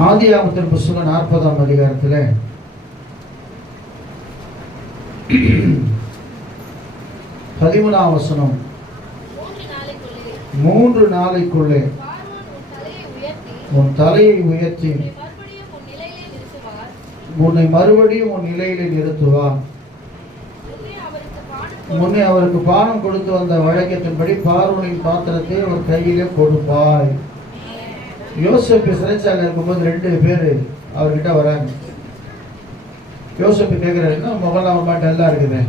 ஆதியாகமத்தின் புத்தகம் 40ஆம் அதிகாரத்தில் 13ஆம் வசனம், 3 நாளைக்குள்ளே உன் தலையை உயர்த்தி உன்னை மறுபடியும் உன் நிலையிலே நிறுத்துவார். முன்னே அவருக்கு பானம் கொடுத்து வந்த வழக்கத்தின்படி பார்வோனின் பாத்திரத்தை ஒரு கையிலே கொடுப்பாய். யோசேப்பு சிறைச்சாலையில் இருக்கும்போது 2 பேர் அவர்கிட்ட வராங்க. யோசேப்பு கேட்குறாருன்னா முகலாம் ஒரு மாதிரி டல்லாக இருக்குது.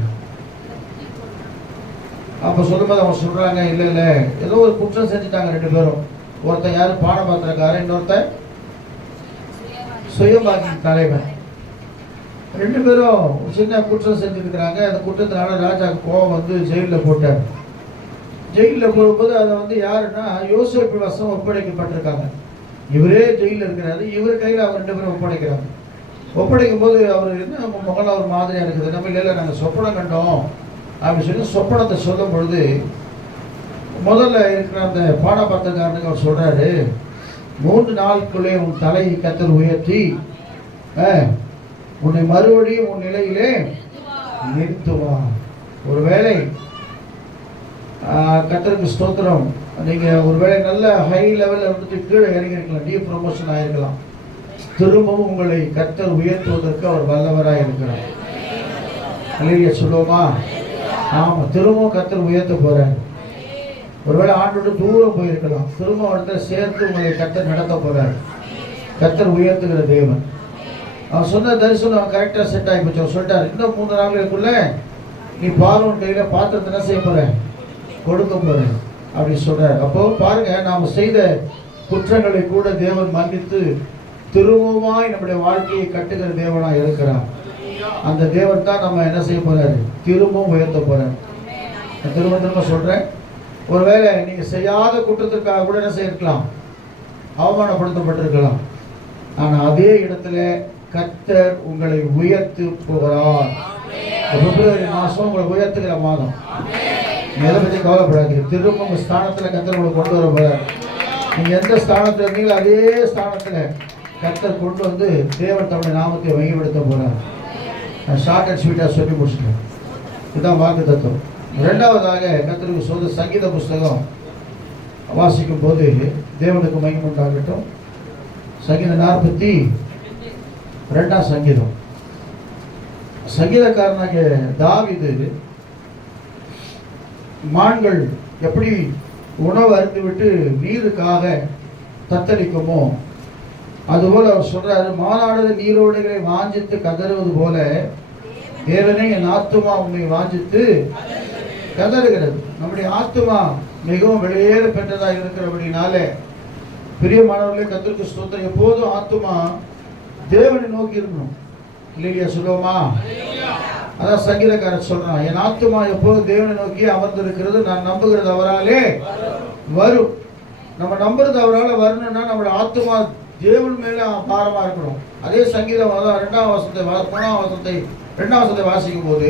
அப்போ சொல்லும்போது அவங்க சொல்கிறாங்க, இல்லை இல்லை ஏதோ ஒரு குற்றம் செஞ்சுட்டாங்க 2 பேரும். ஒருத்தன் யார் பான பாத்திரக்காரன், இன்னொருத்தன் சுயபாகி தலைவன். 2 பேரும் ஒரு சின்ன குற்றம் செஞ்சுருக்கிறாங்க. அந்த குற்றத்தினால ராஜாவுக்கு கோபம் வந்து ஜெயிலில் போட்டார். ஜெயிலில் போகும்போது அதை வந்து யாருன்னா யோசேப்பு வசம் ஒப்படைக்கப்பட்டிருக்காங்க. இவரே ஜெயிலில் இருக்கிறாரு, இவர் கையில் அவர் 2 பேரும் ஒப்படைக்கிறாங்க. ஒப்படைக்கும் போது அவர் என்ன முகலாம் ஒரு மாதிரியாக இருக்குது. நம்ம இல்லை நாங்கள் சொப்பனம் கண்டோம் அப்படின்னு சொல்லி சொப்பனத்தை சொல்லும் பொழுது முதல்ல இருக்கிற அந்த பாடபாத்திரக்காரனுக்கு அவர் சொல்கிறாரு, 3 நாளுக்குள்ளே உன் தலையை கர்த்தர் உயர்த்தி உன்னை மறுபடியும் உன் நிலையிலே நிறுத்துவான். ஒருவேளை கர்த்தருக்கு ஸ்தோத்திரம், நீங்கள் ஒருவேளை நல்ல ஹை லெவலில் இருந்துட்டு கீழே இறங்கிருக்கலாம், டீப் ப்ரமோஷன் ஆகிருக்கலாம். திரும்பவும் உங்களை கர்த்தர் உயர்த்துவதற்கு அவர் வல்லவராக இருக்கிறார். அல்லேலூயா சொல்லுவோமா? ஆமாம், திரும்பவும் கர்த்தர் உயர்த்த போகிறார். ஒருவேளை ஆண்டோடு தூரம் போயிருக்கலாம், திரும்ப இடத்துல சேர்த்து உங்களை கர்த்தர் நடத்த போகிறார். கர்த்தர் உயர்த்துகிற தேவன். அவன் சொன்ன தரிசனம் அவன் கரெக்டாக செட் ஆகி போச்சு. அவர் சொல்லிட்டார், இன்னும் 3 நாட்களுக்குள்ள நீ பார்வோன் கையில் பாத்திரத்தை என்ன செய்ய போற, கொடுக்க போற அப்படி சொல்றார். அப்போ பாருங்க, நாம் செய்த குற்றங்களை கூட தேவன் மன்னித்து திரும்பவுமாய் நம்முடைய வாழ்க்கையை கட்டுகிற தேவனாக இருக்கிறார். அந்த தேவன் தான் நம்ம என்ன செய்ய போறாரு, திரும்பவும் உயர்த்த போறார். திரும்ப திரும்ப சொல்றேன், ஒருவேளை நீங்க செய்யாத குற்றத்திற்காக கூட என்ன செய்யலாம், அவமானப்படுத்தப்பட்டிருக்கலாம். ஆனால் அதே இடத்துல கர்த்தர் உங்களை உயர்த்து போகிறார். பிப்ரவரி மாதம் உங்களை உயர்த்துகிற மாதம். எதை பற்றி கவலைப்படாதீங்க, திரும்ப உங்கள் ஸ்தானத்தில் கர்த்தர் உங்களை கொண்டு வர போகிறார். நீங்கள் எந்த ஸ்தானத்தில் இருந்தீங்களோ அதே ஸ்தானத்தில் கர்த்தர் கொண்டு வந்து தேவன் தம்முடைய நாமத்தை மையப்படுத்த போகிறார். நான் ஷார்ட் அண்ட் ஸ்வீட்டாக சொல்லி முடிச்சுட்டேன். இதுதான் வாக்கு தத்துவம். 2வதாக கர்த்தருக்கு சொந்த சங்கீத புஸ்தகம் வாசிக்கும் போது தேவனுக்கு மகிமை உண்டாகட்டும். சங்கீதம் 42ஆம் சங்கீதம். சங்கீதக்காரனாக தாவீது மான்கள் எப்படி உணவு அருந்துவிட்டு நீருக்காக தத்தளிக்குமோ அதுபோல அவர் சொல்றாரு, மானானது நீரோடைகளை வாஞ்சித்து கதறுவது போல தேவனே என் ஆத்துமா உண்மை வாஞ்சித்து கதறுகிறது. நம்முடைய ஆத்துமா மிகவும் வெளியேற பெற்றதாக இருக்கிறபடினாலே பிரியமானவர்களே, கர்த்தருக்கு ஸ்தோத்திரம். எப்போதும் ஆத்துமா தேவனை நோக்கி இருக்கணும். இல்லையா சொல்லுவோமா? அதான் சங்கீதக்காரர் சொல்றான், என் ஆத்துமா எப்போதும் தேவனை நோக்கி அமர்ந்திருக்கிறது, நான் நம்புகிறது அவராலே வரும். நம்ம நம்புறது அவரால் வரணும்னா நம்மளோட ஆத்துமா தேவன் மேல பாரமா இருக்கணும். அதே சங்கீதம் 2ஆம் வசனத்தை 2ஆம் வசனத்தை வாசிக்கும் போது,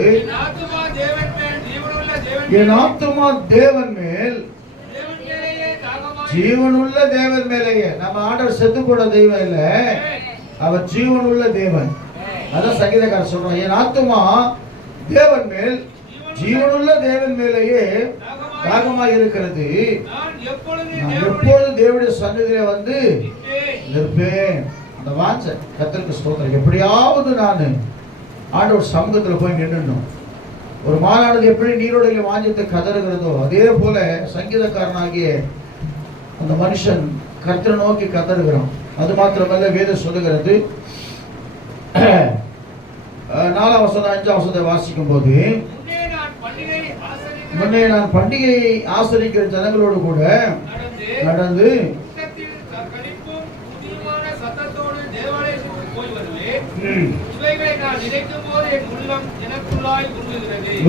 என் ஆத்துமா தேவன் மேல் ஜீவனுள்ள தேவன் மேலேயே. நம்ம ஆண்டவர் செத்து போட தெய்வம் இல்லை, அவர் ஜீவனுள்ள தேவன். அதான் சங்கீதக்காரர் சொல்றோம், என் ஆத்துமா தேவன் மேல் ஜீவனுள்ள தேவன் மேலேயே தாகமாக இருக்கிறது, நான் எப்பொழுதும் தேவனுடைய சன்னதியிலே வந்து நிற்பேன். அந்த வாஞ்ச கர்த்தருக்கு ஸ்தோத்திரம். எப்படியாவது நான் ஆண்டவர் சமூகத்தில் போய் நின்னுடணும். ஒரு மானானது எப்படி நீரோடையில் வாஞ்சத்தை கதறுகிறதோ அதே போல சங்கீதக்காரனாகிய அந்த மனுஷன் கர்த்தரை நோக்கி கதறுகிறான். அது மாத்திரமல்ல, வேதம் சொல்லுகிறது 4ஆம் வசனம் 5ஆம் வசனத்தை வாசிக்கும் போது, முன்னே நான் பண்டிகையை ஆசரிக்கிற ஜனங்களோடு கூட நடந்து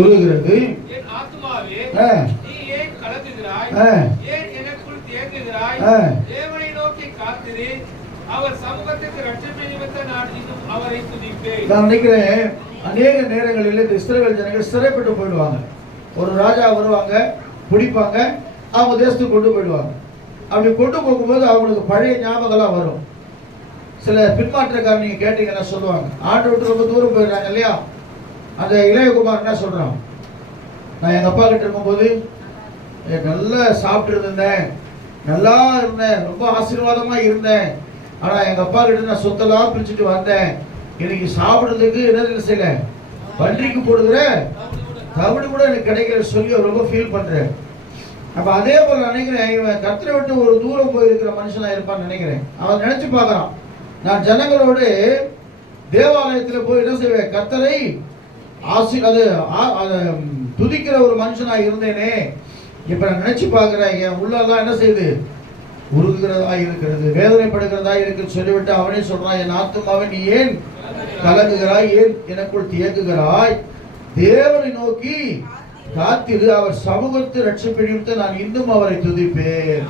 உருகிறது. நான் நினைக்கிறேன், அநேக நேரங்களில் இஸ்ரவேல் ஜனங்கள் சிறைப்பட்டு போயிடுவாங்க. ஒரு ராஜா வருவாங்க, பிடிப்பாங்க, அவங்க தேசத்துக்கு கொண்டு போயிடுவாங்க. அப்படி கொண்டு போகும்போது அவங்களுக்கு பழைய ஞாபகம்லாம் வரும். சில பின்மாற்றக்காரர் நீங்க கேட்டீங்கன்னா சொல்லுவாங்க, ஆண்டை விட்டு ரொம்ப தூரம் போயிடுறாங்க இல்லையா. அந்த இளையகுமார் என்ன சொல்றான், நான் எங்க அப்பா கிட்ட இருக்கும்போது நல்லா சாப்பிட்டு இருந்தேன், நல்லா இருந்தேன், ரொம்ப ஆசீர்வாதமா இருந்தேன். ஆனா எங்க அப்பா கிட்ட நான் சொத்தெல்லாம் பிரிச்சுட்டு வந்தேன். இன்னைக்கு சாப்பிடுறதுக்கு என்ன செய்யல, பன்றிக்கு போடுகிற தவிடு கூட எனக்கு கிடைக்கிற சொல்லி ரொம்ப ஃபீல் பண்றேன். அப்ப அதே போல நினைக்கிறேன், இவன் கர்த்தரை விட்டு ஒரு தூரம் போயிருக்கிற மனுஷனா இருப்பான்னு நினைக்கிறேன். அவன் நினைச்சு பார்க்கறான், நான் ஜனங்களோடு தேவாலயத்தில் போய் என்ன செய்வேன், கர்த்தரை துதிக்கிற ஒரு மனுஷனா இருந்தேனே. இப்ப நான் நினைச்சு பார்க்கிறேன், என் உள்ளெல்லாம் என்ன செய்யுது, உருகுகிறதா இருக்கிறது, வேதனைப்படுகிறதா இருக்குன்னு சொல்லிவிட்டு அவனே சொல்றான், என் ஆத்துமாவை நீ ஏன் கலங்குகிறாய், ஏன் எனக்குள் தியங்குகிறாய், தேவனை நோக்கி காத்திரு, அவர் சமூகத்தை ரட்சிப்பிடித்து நான் இன்னும் அவரை துதிப்பேன்.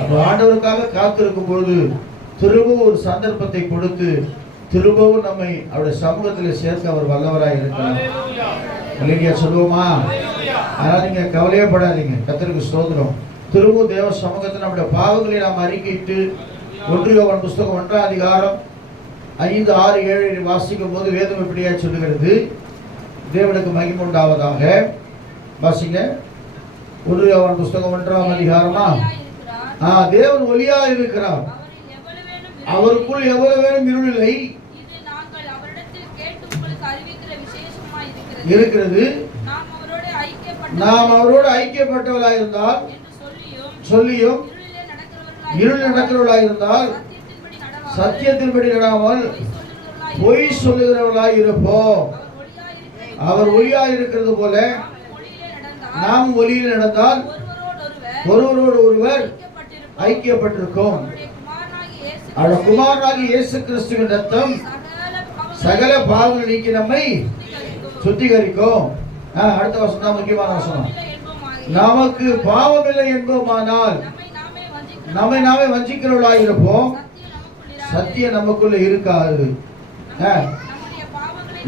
அப்ப ஆண்டவருக்காக காத்திருக்கும் பொழுது திரும்பவும் ஒரு சந்தர்ப்பத்தை கொடுத்து திரும்பவும் நம்மை அவருடைய சமூகத்தில் சேர்க்க அவர் வல்லவராய் இருக்கிறார். அல்லேலூயா சொல்லுவோமா? அதனால நீங்க கவலையே படாதீங்க, கர்த்தருக்கு ஸ்தோத்திரம். திரும்பவும் தேவ சமூகத்தில் நம்முடைய பாவங்களை நாம் அறிக்கையிட்டு 1 யோவான் புஸ்தகம் 1ஆம் அதிகாரம் 5, 6, 7 வாசிக்கும் போது வேதம் எப்படியா சொல்லுகிறது, தேவனுக்கு மகிமை உண்டாவதாக. வாசிங்க. 1 யோவான் புஸ்தகம் 1ஆம் அதிகாரமா, தேவன் ஒளியா இருக்கிறார், அவருக்குள் எவ்வளவு வேணும் இருள் இல்லை இருக்கிறது, நாம் அவரோடு ஐக்கியப்பட்டவர்களாக இருந்தால் சொல்லியும் இருள் நடக்கிறவர்களாக இருந்தால் சத்தியத்தின்படி நடாமல் பொய் சொல்லுகிறவர்களாக இருப்போம். அவர் ஒளியாக இருக்கிறது போல நாம் ஒளியில் நடந்தால் ஒருவரோடு ஒருவர் ஐக்கியப்பட்டிருக்கோம். அவருடைய குமாரனாகிய இயேசு கிறிஸ்துவின் ரத்தம் சகல பாவங்களை நீக்கி நம்மை சுத்திகரிக்கும். அடுத்த வசனம் தான் முக்கியமான வசனம். நமக்கு பாவமில்லை என்போமானால் நம்மை நாமே வஞ்சிக்கிறவர்களாக இருப்போம், சத்தியம் நமக்குள்ள இருக்காது.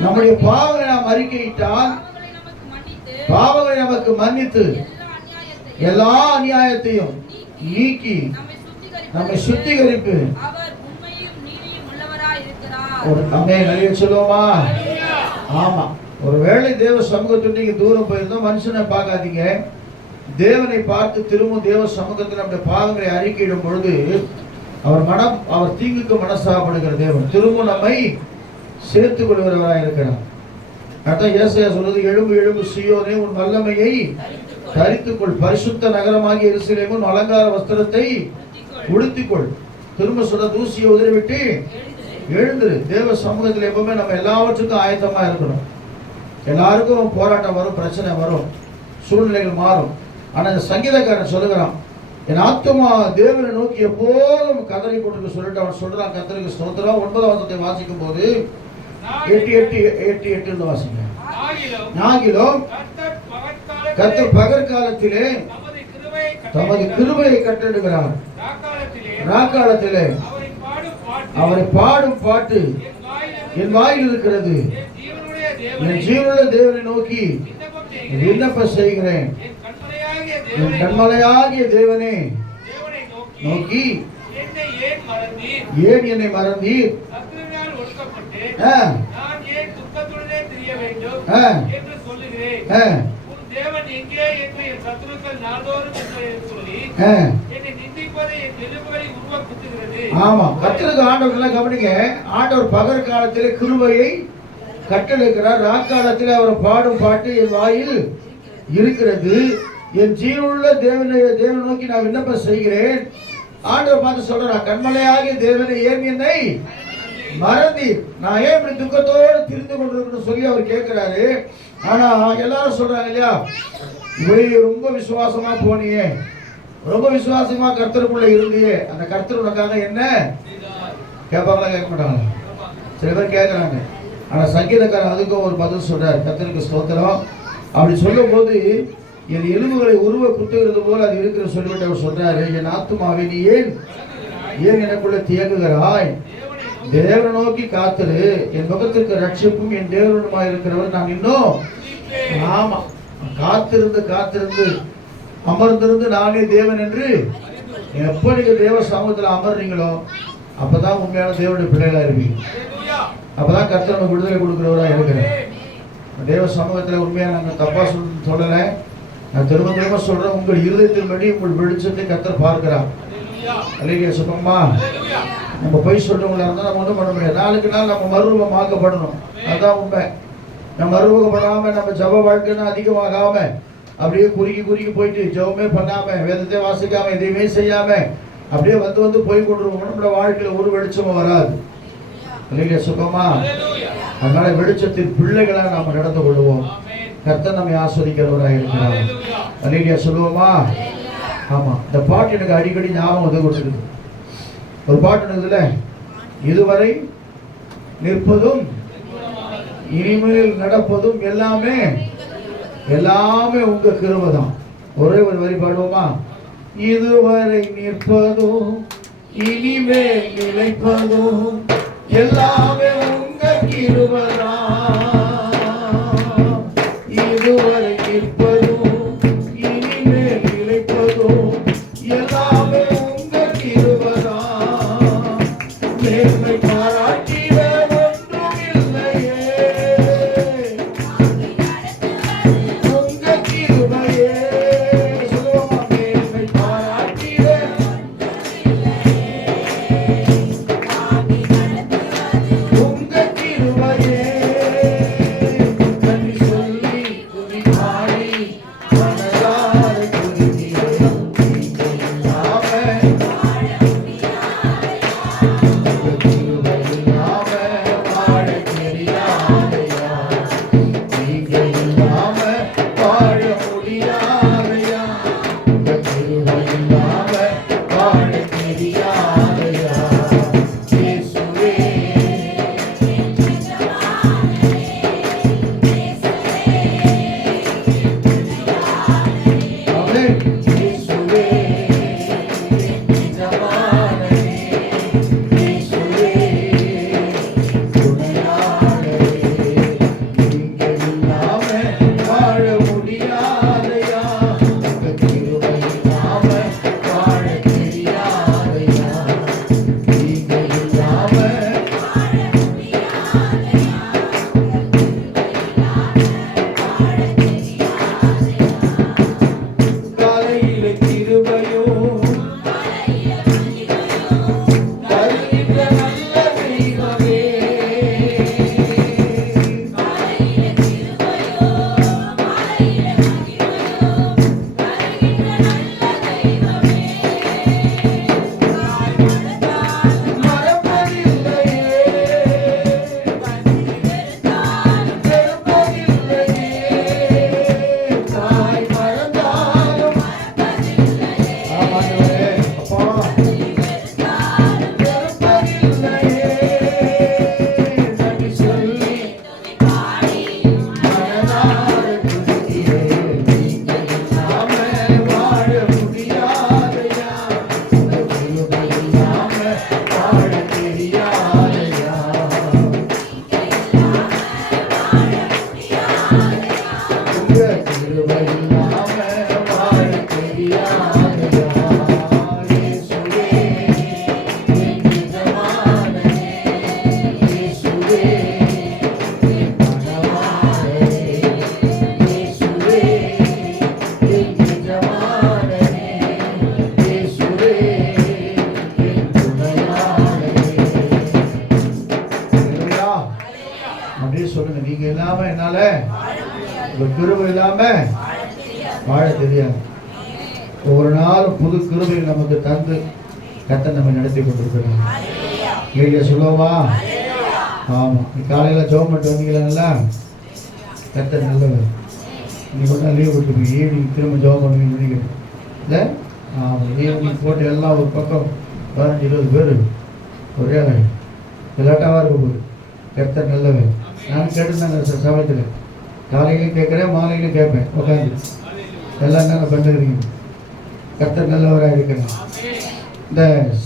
நம்முடைய பாவங்களை நாம் அறிக்கையிட்டால் பாவங்களை நமக்கு மன்னித்து எல்லா அநியாயத்தையும் நீக்கி நம்மை சுத்திகரிப்பு. நிறைய சொல்லுவோமா? ஆமா. ஒருவேளை தேவ சமூகத்தில் நீங்க தூரம் போயிருந்தோம், மனுஷனை பார்க்காதீங்க, தேவனை பார்த்து திரும்ப தேவ சமூகத்தில் நம்முடைய பாவங்களை அறிக்கையிடும் பொழுது அவர் தீங்குக்கு மனசாகப்படுகிற தேவன் திரும்ப நம்மை சேர்த்துக் கொள்கிறவராக இருக்கிறார். அதான் ஏசாயா சொல்றது, எழும்பு எழும்பு சீயோனே, உன் வல்லமையை தரித்துக்கொள், பரிசுத்த நகரமாகிய எருசலேம் உன் அலங்கார வஸ்திரத்தை உடுத்திக்கொள். திரும்ப சொல்ற, தூசியை உதறிவிட்டு எழுந்துரு. தேவ சமூகத்தில் எப்பவுமே நம்ம எல்லாவற்றுக்கும் ஆயத்தமா இருக்கணும். எல்லாருக்கும் போராட்டம் வரும், பிரச்சனை வரும், சூழ்நிலைகள் மாறும். ஆனா இந்த சங்கீதக்காரன் சொல்லுகிறான், என் ஆத்துமா தேவனை நோக்கி எப்போதும் கதறி கொண்டு சொல்லிட்டு அவன் சொல்றான். கர்த்தருக்கு ஸ்தோத்திரம். 9ஆம் வசனத்தை வாசிக்கும் போது 8:8 வாசிங்க. நாகிலும் கர்த்தர் பகற்காலத்திலே தமது கிருபையை கட்டளையிடுகிறார், ராக்காலத்திலே அவரை பாடும் பாட்டு என் வாயில் இருக்கிறது. என் ஜீவனுள்ள தேவனை நோக்கி விண்ணப்பம் செய்கிறேன். என் கண்மலையாகிய தேவனே நோக்கி ஏன் என்னை மறந்தீர்? ஆமா, கர்த்தருக்கு ஆண்டவர் கவனிங்க. ஆண்டவர் பகல் காலத்திலே கிருபையை கட்டளையிடுகிறார், ராக்காலத்திலே அவர் பாடும் பாட்டு என் வாயில் இருக்கிறது. என் ஜீவனுள்ள தேவனை நோக்கி நான் விண்ணப்பம் செய்கிறேன். ஆண்டவர் பார்த்து சொல்றார், கண்மலையாகிய தேவனை ஏன் என்னை மறந்தீர்? நான் ஏன் இப்படி துக்கத்தோடு திரிந்து கொண்டிருக்கணும் சொல்லி அவர் கேட்கிறாரு. ஆனா எல்லாரும் சொல்றாங்க இல்லையா, இப்படி ரொம்ப விசுவாசமா போனியே, ரொம்ப விசுவாசமா கர்த்தருக்குள்ள இருந்தியே, அந்த கர்த்தர் உனக்காக என்ன கேட்பாங்களா? கேட்க மாட்டாங்களா? சில பேர் கேட்கறாங்க. ஆனா சங்கீதக்காரன் அதுக்கும் ஒரு பதில் சொல்றாரு, கர்த்தருக்கு ஸ்தோத்திரம். அப்படி சொல்லும் போது என் எலும்புகளை உருவ குத்துகிறது போல அது இருக்கிற சொல்லிவிட்டு அவர் சொல்றாரு, என் ஆத்துமாவை நீ ஏன் எனக்குள்ள தியங்குகிறாய்? தேவனை நோக்கி காத்திரு, என் முகத்திற்கு ரட்சிப்பும் என் தேவனுமா இருக்கிறவர் நான் இன்னும். ஆமா, காத்திருந்து அமர்ந்திருந்து நானே தேவன் என்று எப்ப நீங்க தேவ சமூகத்தில் அமர்றீங்களோ அப்பதான் உண்மையான தேவனுடைய பிள்ளைகளா இருப்பீங்க. அப்பதான் கர்த்தர் நமக்கு விடுதலை கொடுக்கிறவரா இருக்கிறார். தேவ சமூகத்தில் உண்மையா நாங்கள் தப்பா சொல்லலை. நான் திரும்ப திரும்ப சொல்றேன், உங்கள் இருதயத்தின் படி உங்கள் வெளிச்சத்தை கர்த்தர் பார்க்கிறார். அல்லேலூயா சொல்லுமா. நம்ம போய் சொல்றவங்களா இருந்தா நம்ம ஒன்றும் பண்ண முடியாது. நாளுக்கு நாள் நம்ம மறுரூபமாக்கப்படணும். அதுதான் உண்மை. நம்ம மறுரூபப்படாம நம்ம ஜப வாழ்க்கைன்னா அதிகமாகாம அப்படியே குறுக்கி போயிட்டு ஜபமே பண்ணாம வேதத்தை வாசிக்காம எதையுமே செய்யாம அப்படியே வந்து போய் கொண்டிருக்கோம். நம்மளோட வாழ்க்கையில ஒரு வெளிச்சமும் வராது. அல்லேலூயா சொல்லுமா. அதனால வெளிச்சத்தின் பிள்ளைகளா நாம நடந்து கொள்வோம். கர்த்தர் நம்மை ஆஸ்வதிக்கிறவராக இருக்கிறார். அல்லேலூயா சொல்லுவோமா. ஆமா, இந்த பாட்டு எனக்கு அடிக்கடி ஞாபகம் வந்து கொடுத்துருக்குது. ஒரு பாட்டு இருக்குதுல்ல, இதுவரை நிற்பதும் இனிமேல் நடப்பதும் எல்லாமே உங்க கிருபை தான். ஒரே ஒரு வரி பாடுவோமா. இதுவரை நிற்பதும் இனிமேல் நிலைப்பதும் எல்லாமே உங்க கிருபை தான். இதுவரை நிற்பதும் இனிமேல் நிலைப்பதும் எல்லாமே உங்க கிருபை தான். மேன்மை பாராட்டிட ஒன்றும் இல்லையே, உங்க கிருபையே. சொல்லுவோமா. மேன்மை பாராட்டிட உங்க கிருபையே. நன்றி சொல்லி துதி பாடி மனதார துதிக்கிறேன். நீங்க இல்லாம வாழ தெரியாதையா, நீங்க இல்லாம வாழ முடியாதையா, உங்க கிருபை இல்லாம வாழ தெரியாதையா. இயேசுவே ஆமென். இயேசுவே நிஜமானே, இயேசுவே துணையாளரே, நீங்க இல்லாம வாழ முடியாதையா, உங்க கிருபை இல்லாம வாழ தெரியாதையா, நீங்க இல்லாம காலையில கிருபையோ தருகின்ற நல்ல தெய்வமே, மறப்பதில்லையே, வெறுப்பதில்லையே, தாய் மறந்தாலும் ஆமாண்டவரே அப்பா வெறுப்பதில்லையே. நன்றி சொல்லி மனதார துதிக்கிறேன். நீங்க இல்லாம வாழ முடியாதையா, உங்க கிருபை இல்லாம வாழ தெரியாதையா, உங்க கிருபை இல்லாம வாழ தெரியாதையா. இயேசுவே என் நிஜமானே, இயேசுவே என் மனமானே, இயேசுவே என் நிஜமானே, இயேசுவே என் துணையானே. அல்லேலூயா. அப்படியே சொல்லுங்க. நீங்க இல்லாம என்னால, உங்க கிருபை இல்லாம வாழ தெரியாது. ஒவ்வொரு நாளும் புது கிருபை நமக்கு தந்து கர்த்தர் நம்ம நடத்தி கொண்டிருக்கிறார். இல்லையா சொல்லுவோமா. ஆமா, காலையில ஜெபம் பண்ணிட்டு வந்தீங்களா? கர்த்தர் நல்லவர். இன்னைக்கு ஒரு நாள் லீவ் விட்டுருப்பீங்க. ஈவினிங் திரும்ப ஜெபம் பண்ணுவீங்கன்னு நினைக்கிறேன். இல்லை ஆமாம், ஈவினிங் போட்டு எல்லாம் ஒரு பக்கம் 15-20 பேர் ஒரே விளையாட்டாவாக இருக்க போகுது. கர்த்தர் நல்லவர். நான் கேட்டுருந்தாங்க சார் சமயத்தில். காலையிலையும் கேட்குறேன், மாலையிலையும் கேட்பேன் உட்காந்து. எல்லாம் என்ன பண்ணுறீங்க? கர்த்தர் நல்லவராக இருக்கிறேன். இந்த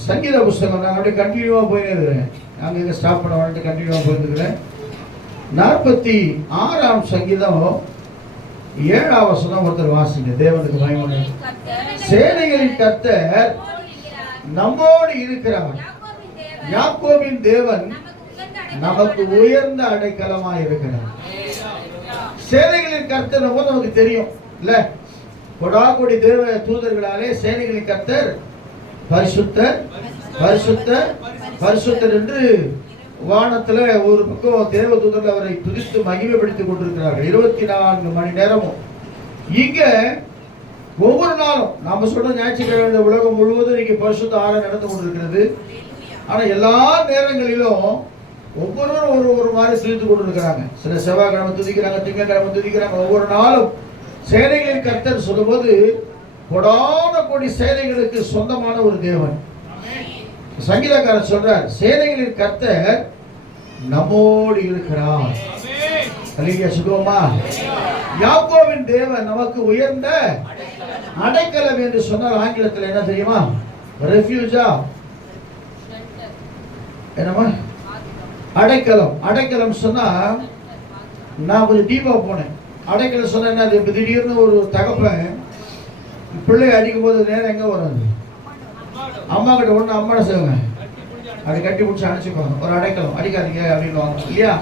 சங்கீத புஸ்தகம் நான் அப்படியே கண்டினியூவாக போயின்னு இருக்கிறேன். நாங்கள் இங்கே ஸ்டாப் பண்ண வந்துட்டு கண்டினியூவாக போயிருந்துக்கிறேன். 46ஆம் சங்கீதம் 7ஆம் வசனம் ஒருத்தர் வாசிங்க. தேவனுக்கு மகிமை. சேனைகளின் கர்த்தர் நம்மோடு இருக்கிறார். யாக்கோபின் தேவன் நமக்கு உயர்ந்த அடைக்கலமாய் இருக்கிறார். சேனைகளின் கர்த்தர் நமக்கு தெரியும் இல்ல? கொடாகொடி தேவ தூதர்களாலே சேனைகளின் கர்த்தர் பரிசுத்தர் பரிசுத்தர் பரிசுத்தர் என்று வானத்துல ஒரு பக்கம் தேவ தூதர்கள் அவரை துதித்து மகிமைப்படுத்திக் கொண்டிருக்கிறார்கள் 24 மணி நேரமும். இங்க ஒவ்வொரு நாளும் நாம சொல்ற ஞாயிற்றுக்கிழமை உலகம் முழுவதும் இன்னைக்கு பரிசுத்த ஆராதனை நடந்து கொண்டிருக்கிறது. ஆனா எல்லா நேரங்களிலும் ஒவ்வொருவரும் ஒரு மாதிரி துதித்து கொண்டிருக்கிறாங்க. சில செவ்வாய்க்கிழமை துதிக்கிறாங்க, திங்கட்கிழமை துதிக்கிறாங்க. ஒவ்வொரு நாளும் சேனைகளின் கர்த்தர் சொல்லும்போது கொடான கோடி சேனைகளுக்கு சொந்தமான ஒரு தேவன். சங்கீதக்காரர் சொல்றார், சேனைகளின் கர்த்தர் நம்மோடு இருக்கிறார். அல்லேலூயா சொல்லுவோமா? யாக்கோபின் தேவன் நமக்கு உயர்ந்த அடைக்கலம் என்று சொன்னால் ஆங்கிலத்தில் என்ன தெரியுமா? ரெஃப்யூஜா, என்னமா அடைக்கலம். அடைக்கலம் சொன்னா நான் கொஞ்சம் டீப்பா போனேன். அடைக்கலம் சொன்னா என்ன? இப்ப திடீர்னு ஒரு தகப்பன் பிள்ளை அடிக்கும் போது நேரம் எங்க வராது? அம்மா கிட்ட ஒண்ணு அம்மா செய்வாங்க, அதை கட்டி பிடிச்சி அணைச்சுக்குவாங்க. ஒரு அடைக்கலம், அடிக்காதீங்க அப்படின்னு இல்லையா?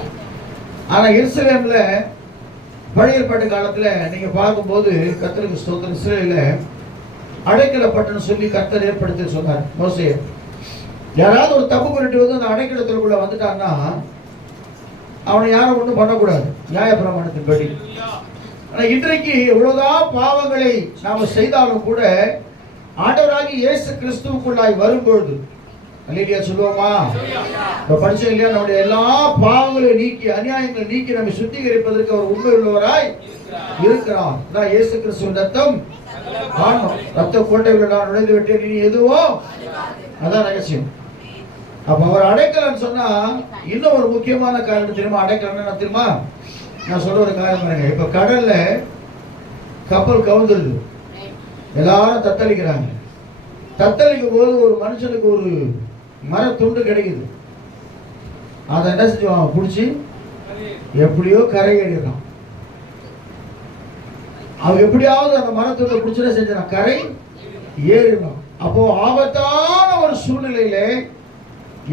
ஆனா எருசலேம்ல பழைய ஏற்பாட்டு காலத்துல நீங்க பார்க்கும்போது கர்த்தருக்கு ஸ்தோத்திரம், இஸ்ரவேல்ல அடைக்கலப்பட்டன்னு சொல்லி கர்த்தர் ஏற்படுத்தி சொன்னார் மோசே. யாராவது ஒரு தப்பு பண்ணிட்டு வந்து அந்த அடைக்கலத்திற்குள்ள வந்துட்டான்னா அவனை யாரும் ஒன்றும் பண்ணக்கூடாது நியாயப்பிரமாணத்தின்படி. ஆனா இன்றைக்கு எவ்வளவுதான் பாவங்களை நாம செய்தாலும் கூட ஆண்டவராகி இயேசு கிறிஸ்துவுக்குள்ளாய் வரும்பொழுது, அல்லேலூயா சொல்லுவோமா? படிச்சோம் இல்லையா? நம்முடைய எல்லா பாவங்களை நீக்கி அநியாயங்களை நீக்கி நம்மை சுத்திகரிப்பதற்கு அவர் உண்மை உள்ளவராய் இருக்கிறார். அதான் இயேசு கிறிஸ்துவின் ரத்தம் காணும். ரத்த கோட்டைகளை நான் நுழைந்து விட்டேன், நீ எதுவோ, அதான் ரகசியம். அப்ப அவர் அடைக்கலன்னு சொன்னா இன்னும் ஒரு முக்கியமான காரணம் தெரியுமா? அடைக்கலம் என்ன தெரியுமா? நான் சொல்ற ஒரு காரணம் பாருங்க. இப்ப கடல்ல கப்பல் கவுந்துருது, எல்லாரும் தத்தளிக்கிறாங்க. தத்தளிக்கும் போது ஒரு மனுஷனுக்கு ஒரு மர துண்டு கிடைக்குது. அதை என்ன செஞ்சுவான்? பிடிச்சி எப்படியோ கரை ஏறிடுறான். அவன் எப்படியாவது அந்த மரத்துண்டை பிடிச்சத செஞ்சான், கரை ஏறிடும். அப்போ ஆபத்தான ஒரு சூழ்நிலையிலே,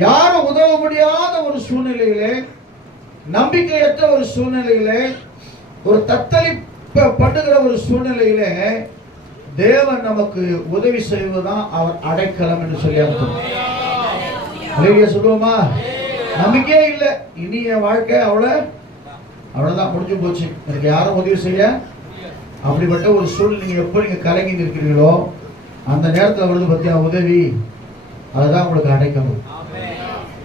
யாரும் உதவ முடியாத ஒரு சூழ்நிலையிலே, நம்பிக்கையற்ற ஒரு சூழ்நிலையிலே, ஒரு தத்தளிப்படுகிற ஒரு சூழ்நிலையிலே தேவன் நமக்கு உதவி செய்வதுதான் அவர் அடைக்கலம் என்று சொல்லி அர்த்தம். அல்லேலூயா சொல்லுவோமா? நம்பிக்கையே இல்லை, இனி என் வாழ்க்கை அவ்வளவுதான், முடிஞ்சு போச்சு, எனக்கு யாரும் உதவி செய்ய, அப்படிப்பட்ட ஒரு சூழ்நிலை நீங்க எப்போ நீங்க கலங்கி நிற்கிறீங்களோ அந்த நேரத்தில் வருது பத்தியா உதவி, அதுதான் உங்களுக்கு அடைக்கலம்.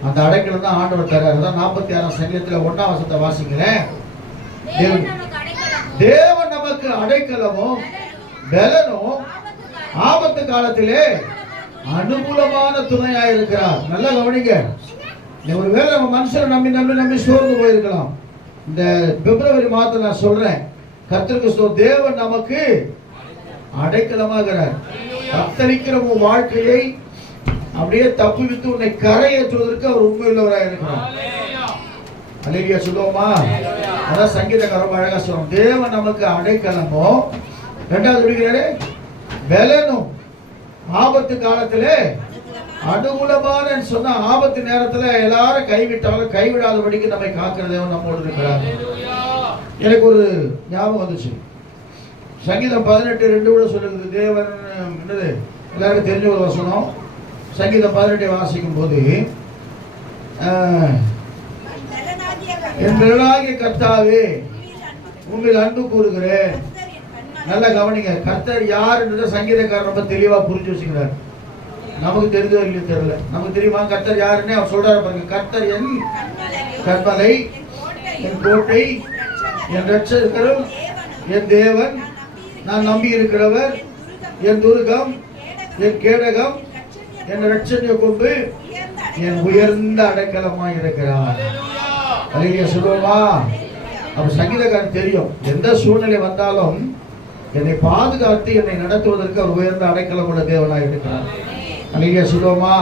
அந்த அடைக்கலம் தான் ஆண்டவர் தராரு. தான் 46ஆம் சங்கீதத்தில் 1ஆம் வசனத்தை வாசிக்கிறேன். தேவன் நமக்கு அடைக்கலமும் பலனும் ஆபத்து காலத்திலே அனுகூலமான துணையா இருக்கிறார். நல்லா கவனிங்க. ஒருவேளை நம்ம மனுஷனை நம்பி நம்பி நம்பி சோர்ந்து போயிருக்கலாம். இந்த பிப்ரவரி மாதம் நான் சொல்றேன், கர்த்தருக்கு தேவன் நமக்கு அடைக்கலமாகிறார். தத்தளிக்கிற உன் வாழ்க்கையை அப்படியே தப்பி விட்டு உன்னை கரையேற்றுவதற்கு அவர் உண்மையுள்ளவராக இருக்கிறார். அல்லேலூயா சொல்லுவோமா? அதான் சங்கீதக்காரர் அழகா சொல்றோம், தேவன் நமக்கு அடைக்கலமோ, இரண்டாவது சொல்லுகிறாரு, பலனும் ஆபத்து காலத்திலே அனுகூலமான சொன்ன ஆபத்து நேரத்துல எல்லாரும் கைவிட்டாலும் கைவிடாதபடிக்கு நம்மை காக்கிற தேவன் நம்மோடு இருக்கிறார். எனக்கு ஒரு ஞாபகம் வந்துச்சு. சங்கீதம் 18:2 கூட சொல்லுது. தேவன் என்னது எல்லாருக்கும் தெரிஞ்ச ஒரு வசனம். சங்கீதம் 18 வாசிக்கும் போது, என் பலனாகிய கர்த்தாவே உங்கள் அன்பு கூறுகிறேன். நல்லா கவனிங்க, கர்த்தர் யாருன்றத சங்கீதக்காரர் ரொம்ப தெளிவா புரிஞ்சு வச்சுக்கிறார். நமக்கு தெரிஞ்சோ இல்லையோ தெரியல, நமக்கு தெரியுமா கர்த்தர் யாருன்னு அவர் சொல்றாரு பாருங்க. கர்த்தர் என் கர்மலை, என் கோட்டை, என் ரட்சகரும், என் தேவன், நான் நம்பி இருக்கிறவர், என் துருகம், என் கேடகம், என் ரட்சணிய கொண்டு என் உயர்ந்த அடைக்கலமாய் இருக்கிறார். அல்லேலூயா சொல்லுவோமா? அப்ப சங்கீதக்காரன் தெரியும், எந்த சூழ்நிலை வந்தாலும் என்னை பாதுகாத்து என்னை நடத்துவதற்கு அவர் உயர்ந்த அடைக்கலம் உள்ள தேவனாய் இருக்கிறார். அல்லேலூயா சொல்லுவோமா?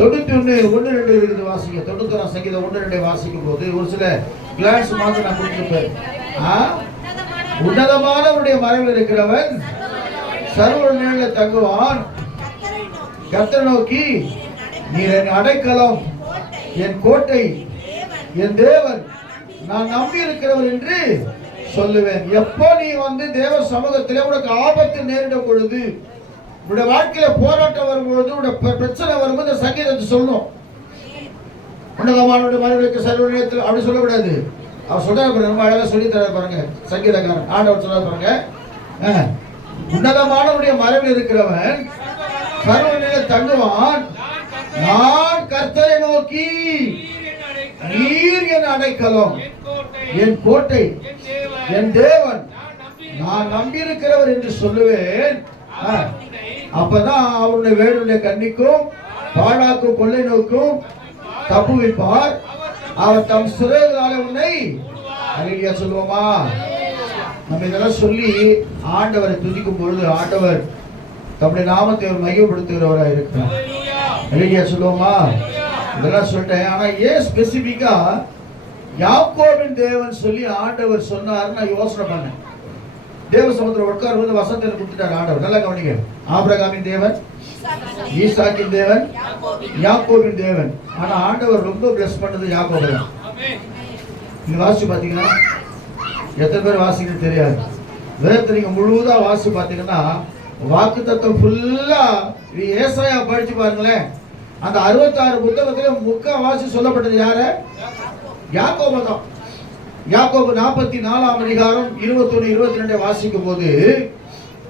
91:1-2 இருக்குது வாசிங்க. 91 சங்கீதம் 1-2 வாசிக்கும் போது ஒரு சில கிளாஸ் மாதிரி நான் கொடுத்துருப்பேன். உன்னதமானவருடைய மறைவில் இருக்கிறவன் சர்வ நிழலில் தங்குவான், கர்த்தரை நோக்கி நீர் என் அடைக்கலம், என் கோட்டை, என் தேவன், நான் நம்பி இருக்கிறவர் என்று சொல்லுவேன். எப்போ நீ தேவ சமூகத்திலே உனக்கு ஆபத்து நேரிடும் பொழுது, உடைய வாழ்க்கையில போராட்டம் வரும்பொழுது, உடைய பிரச்சனை வரும்போது இந்த சங்கீதத்தை சொல்லணும். உன்னதமானவருடைய மனைவிக்கு சர்வ நேரத்தில் அப்படி சொல்லக்கூடாது. அவர் சொல்றாரு, ரொம்ப அழகா சொல்லி தர பாருங்க சங்கீதக்காரன். ஆண்டவர் சொல்ல பாருங்க, உன்னதமானவருடைய மறைவில் இருக்கிறவன் சர்வ நேரம் தங்குவான். நான் கர்த்தரை நோக்கி, நீர் என் அடைக்கலம், என் கோட்டை, என் தேவன், நான் நம்பியிருக்கிறவர் என்று சொல்லுவேன். அப்பதான் அவருடைய வேடுடைய கண்ணிக்கும் பாழாக்கும் கொள்ளை நோக்கும் தப்புவிப்பார். அவர் தம் சிறைகளால உன்னை அல்லேலூயா சொல்லுவோமா? நம்ம இதெல்லாம் சொல்லி ஆண்டவரை துதிக்கும் பொழுது ஆண்டவர் தம்முடைய நாமத்தை அவர் மையப்படுத்துகிறவராக இருக்கிறார். அல்லேலூயா சொல்லுவோமா? இதெல்லாம் சொல்லிட்டேன். ஆனா ஏன் ஸ்பெசிபிக்கா யாக்கோபின் தேவன் சொல்லி ஆண்டவர் சொன்னார் நான் யோசனை பண்ணேன். தேவ சமுத்திரம் உட்கார் வந்து வசனத்தை கொடுத்துட்டார் ஆண்டவர். நல்லா கவனிங்க. ஆபிரகாமின் தேவன், ஈசாக்கின் தேவன், யாக்கோபின் தேவன். ஆனா ஆண்டவர் ரொம்ப பிளஸ் பண்ணது யாக்கோபை தான். நீங்க வாசிச்சு பாத்தீங்கன்னா எத்தனை பேர் வாசிக்கிறது தெரியாது. வேதத்தை நீங்க முழுவதா வாசி பாத்தீங்கன்னா வாக்குத்தத்தம் ஃபுல்லா ஏசாயா படிச்சு பாருங்களேன். அந்த 66 புத்தகத்துல முக்காவாசி சொல்லப்பட்டது யாரு? யாக்கோபு தான். யாக்கோபு 44ஆம் அதிகாரம் 21, 22 வாசிக்கும் போது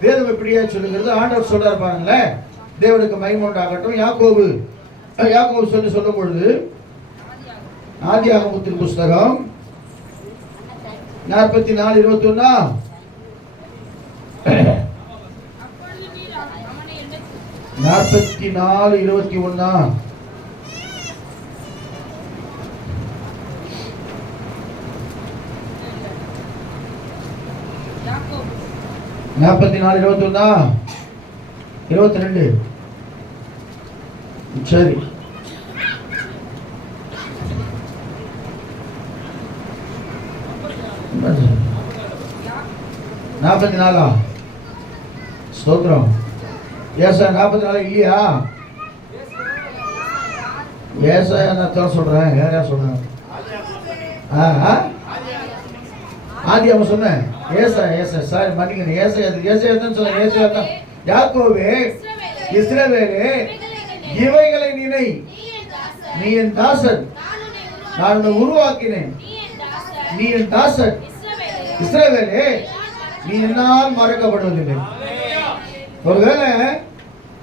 வேதம் எப்படியா சொல்லுகிறது? ஆண்டவர் சொல்றார் பாருங்களேன், தேவனுக்கு மகிமை உண்டாகட்டும். யாக்கோபு சொல்லி சொல்லும் பொழுது ஆதியாகமத்தின் புஸ்தகம் 44:21 44:21 44:21 22 சரி. நாற்பத்தி ஸ்தோத்திரம். ஏசாயா 44 இல்லையா? ஏசாயா நான் சொல்றேன். யாரையா சொல்றேன்? ஆதி அவன் சொன்னேன். ஏசாயா சாரி மன்னிக்கணும். ஏசாயா தான் சொன்னேன். ஏசாயா தான். யாக்கோபே, இஸ்ரவேலே, இவைகளை நினை, நீ என் தாசன், நான் உன்னை உருவாக்கினேன், நீ என் தாசன். இஸ்ரவேலே, நீ என்னால் மறக்கப்படுவதில்லை. ஒருவேளை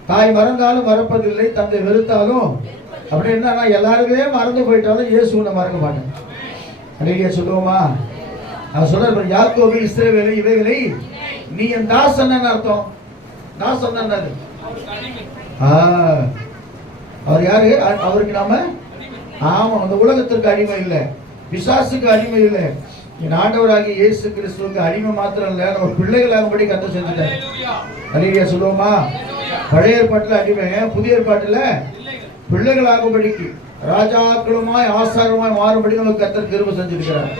தாய் மறந்தாலும் மறப்பதில்லை, தந்தை வெறுத்தாலும் அப்படி என்ன எல்லாருமே மறந்து போயிட்டாலும் இயேசு உன்னை மறக்க மாட்டேன். அல்லேலூயா சொல்லுவோமா? அவர் சொல்றாரு, யாக்கோபு, இஸ்ரவேலே, இவைகளை நீ என் தாசன் அர்த்தம். தாசன் என்னது? அவர் யாரு? அவருக்கு நாம ஆமா அந்த உலகத்திற்கு அடிமை இல்லை, பிசாசுக்கு அடிமை இல்லை. என் ஆண்டவராகிய இயேசு கிறிஸ்துவுக்கு அடிமை மாத்திரம் இல்ல, நம்ம பிள்ளைகளாகும்படி கர்த்தர் செஞ்சுட்டார். அல்லேலூயா சொல்லுவோமா? பழைய ஏற்பாட்டுல அடிமை, புதிய ஏற்பாட்டுல பிள்ளைகளாகும்படிக்கு ராஜாக்களுமாய் ஆசாரமாய் மாறும்படி நமக்கு கர்த்தர் கிருபை செஞ்சிருக்கிறார்.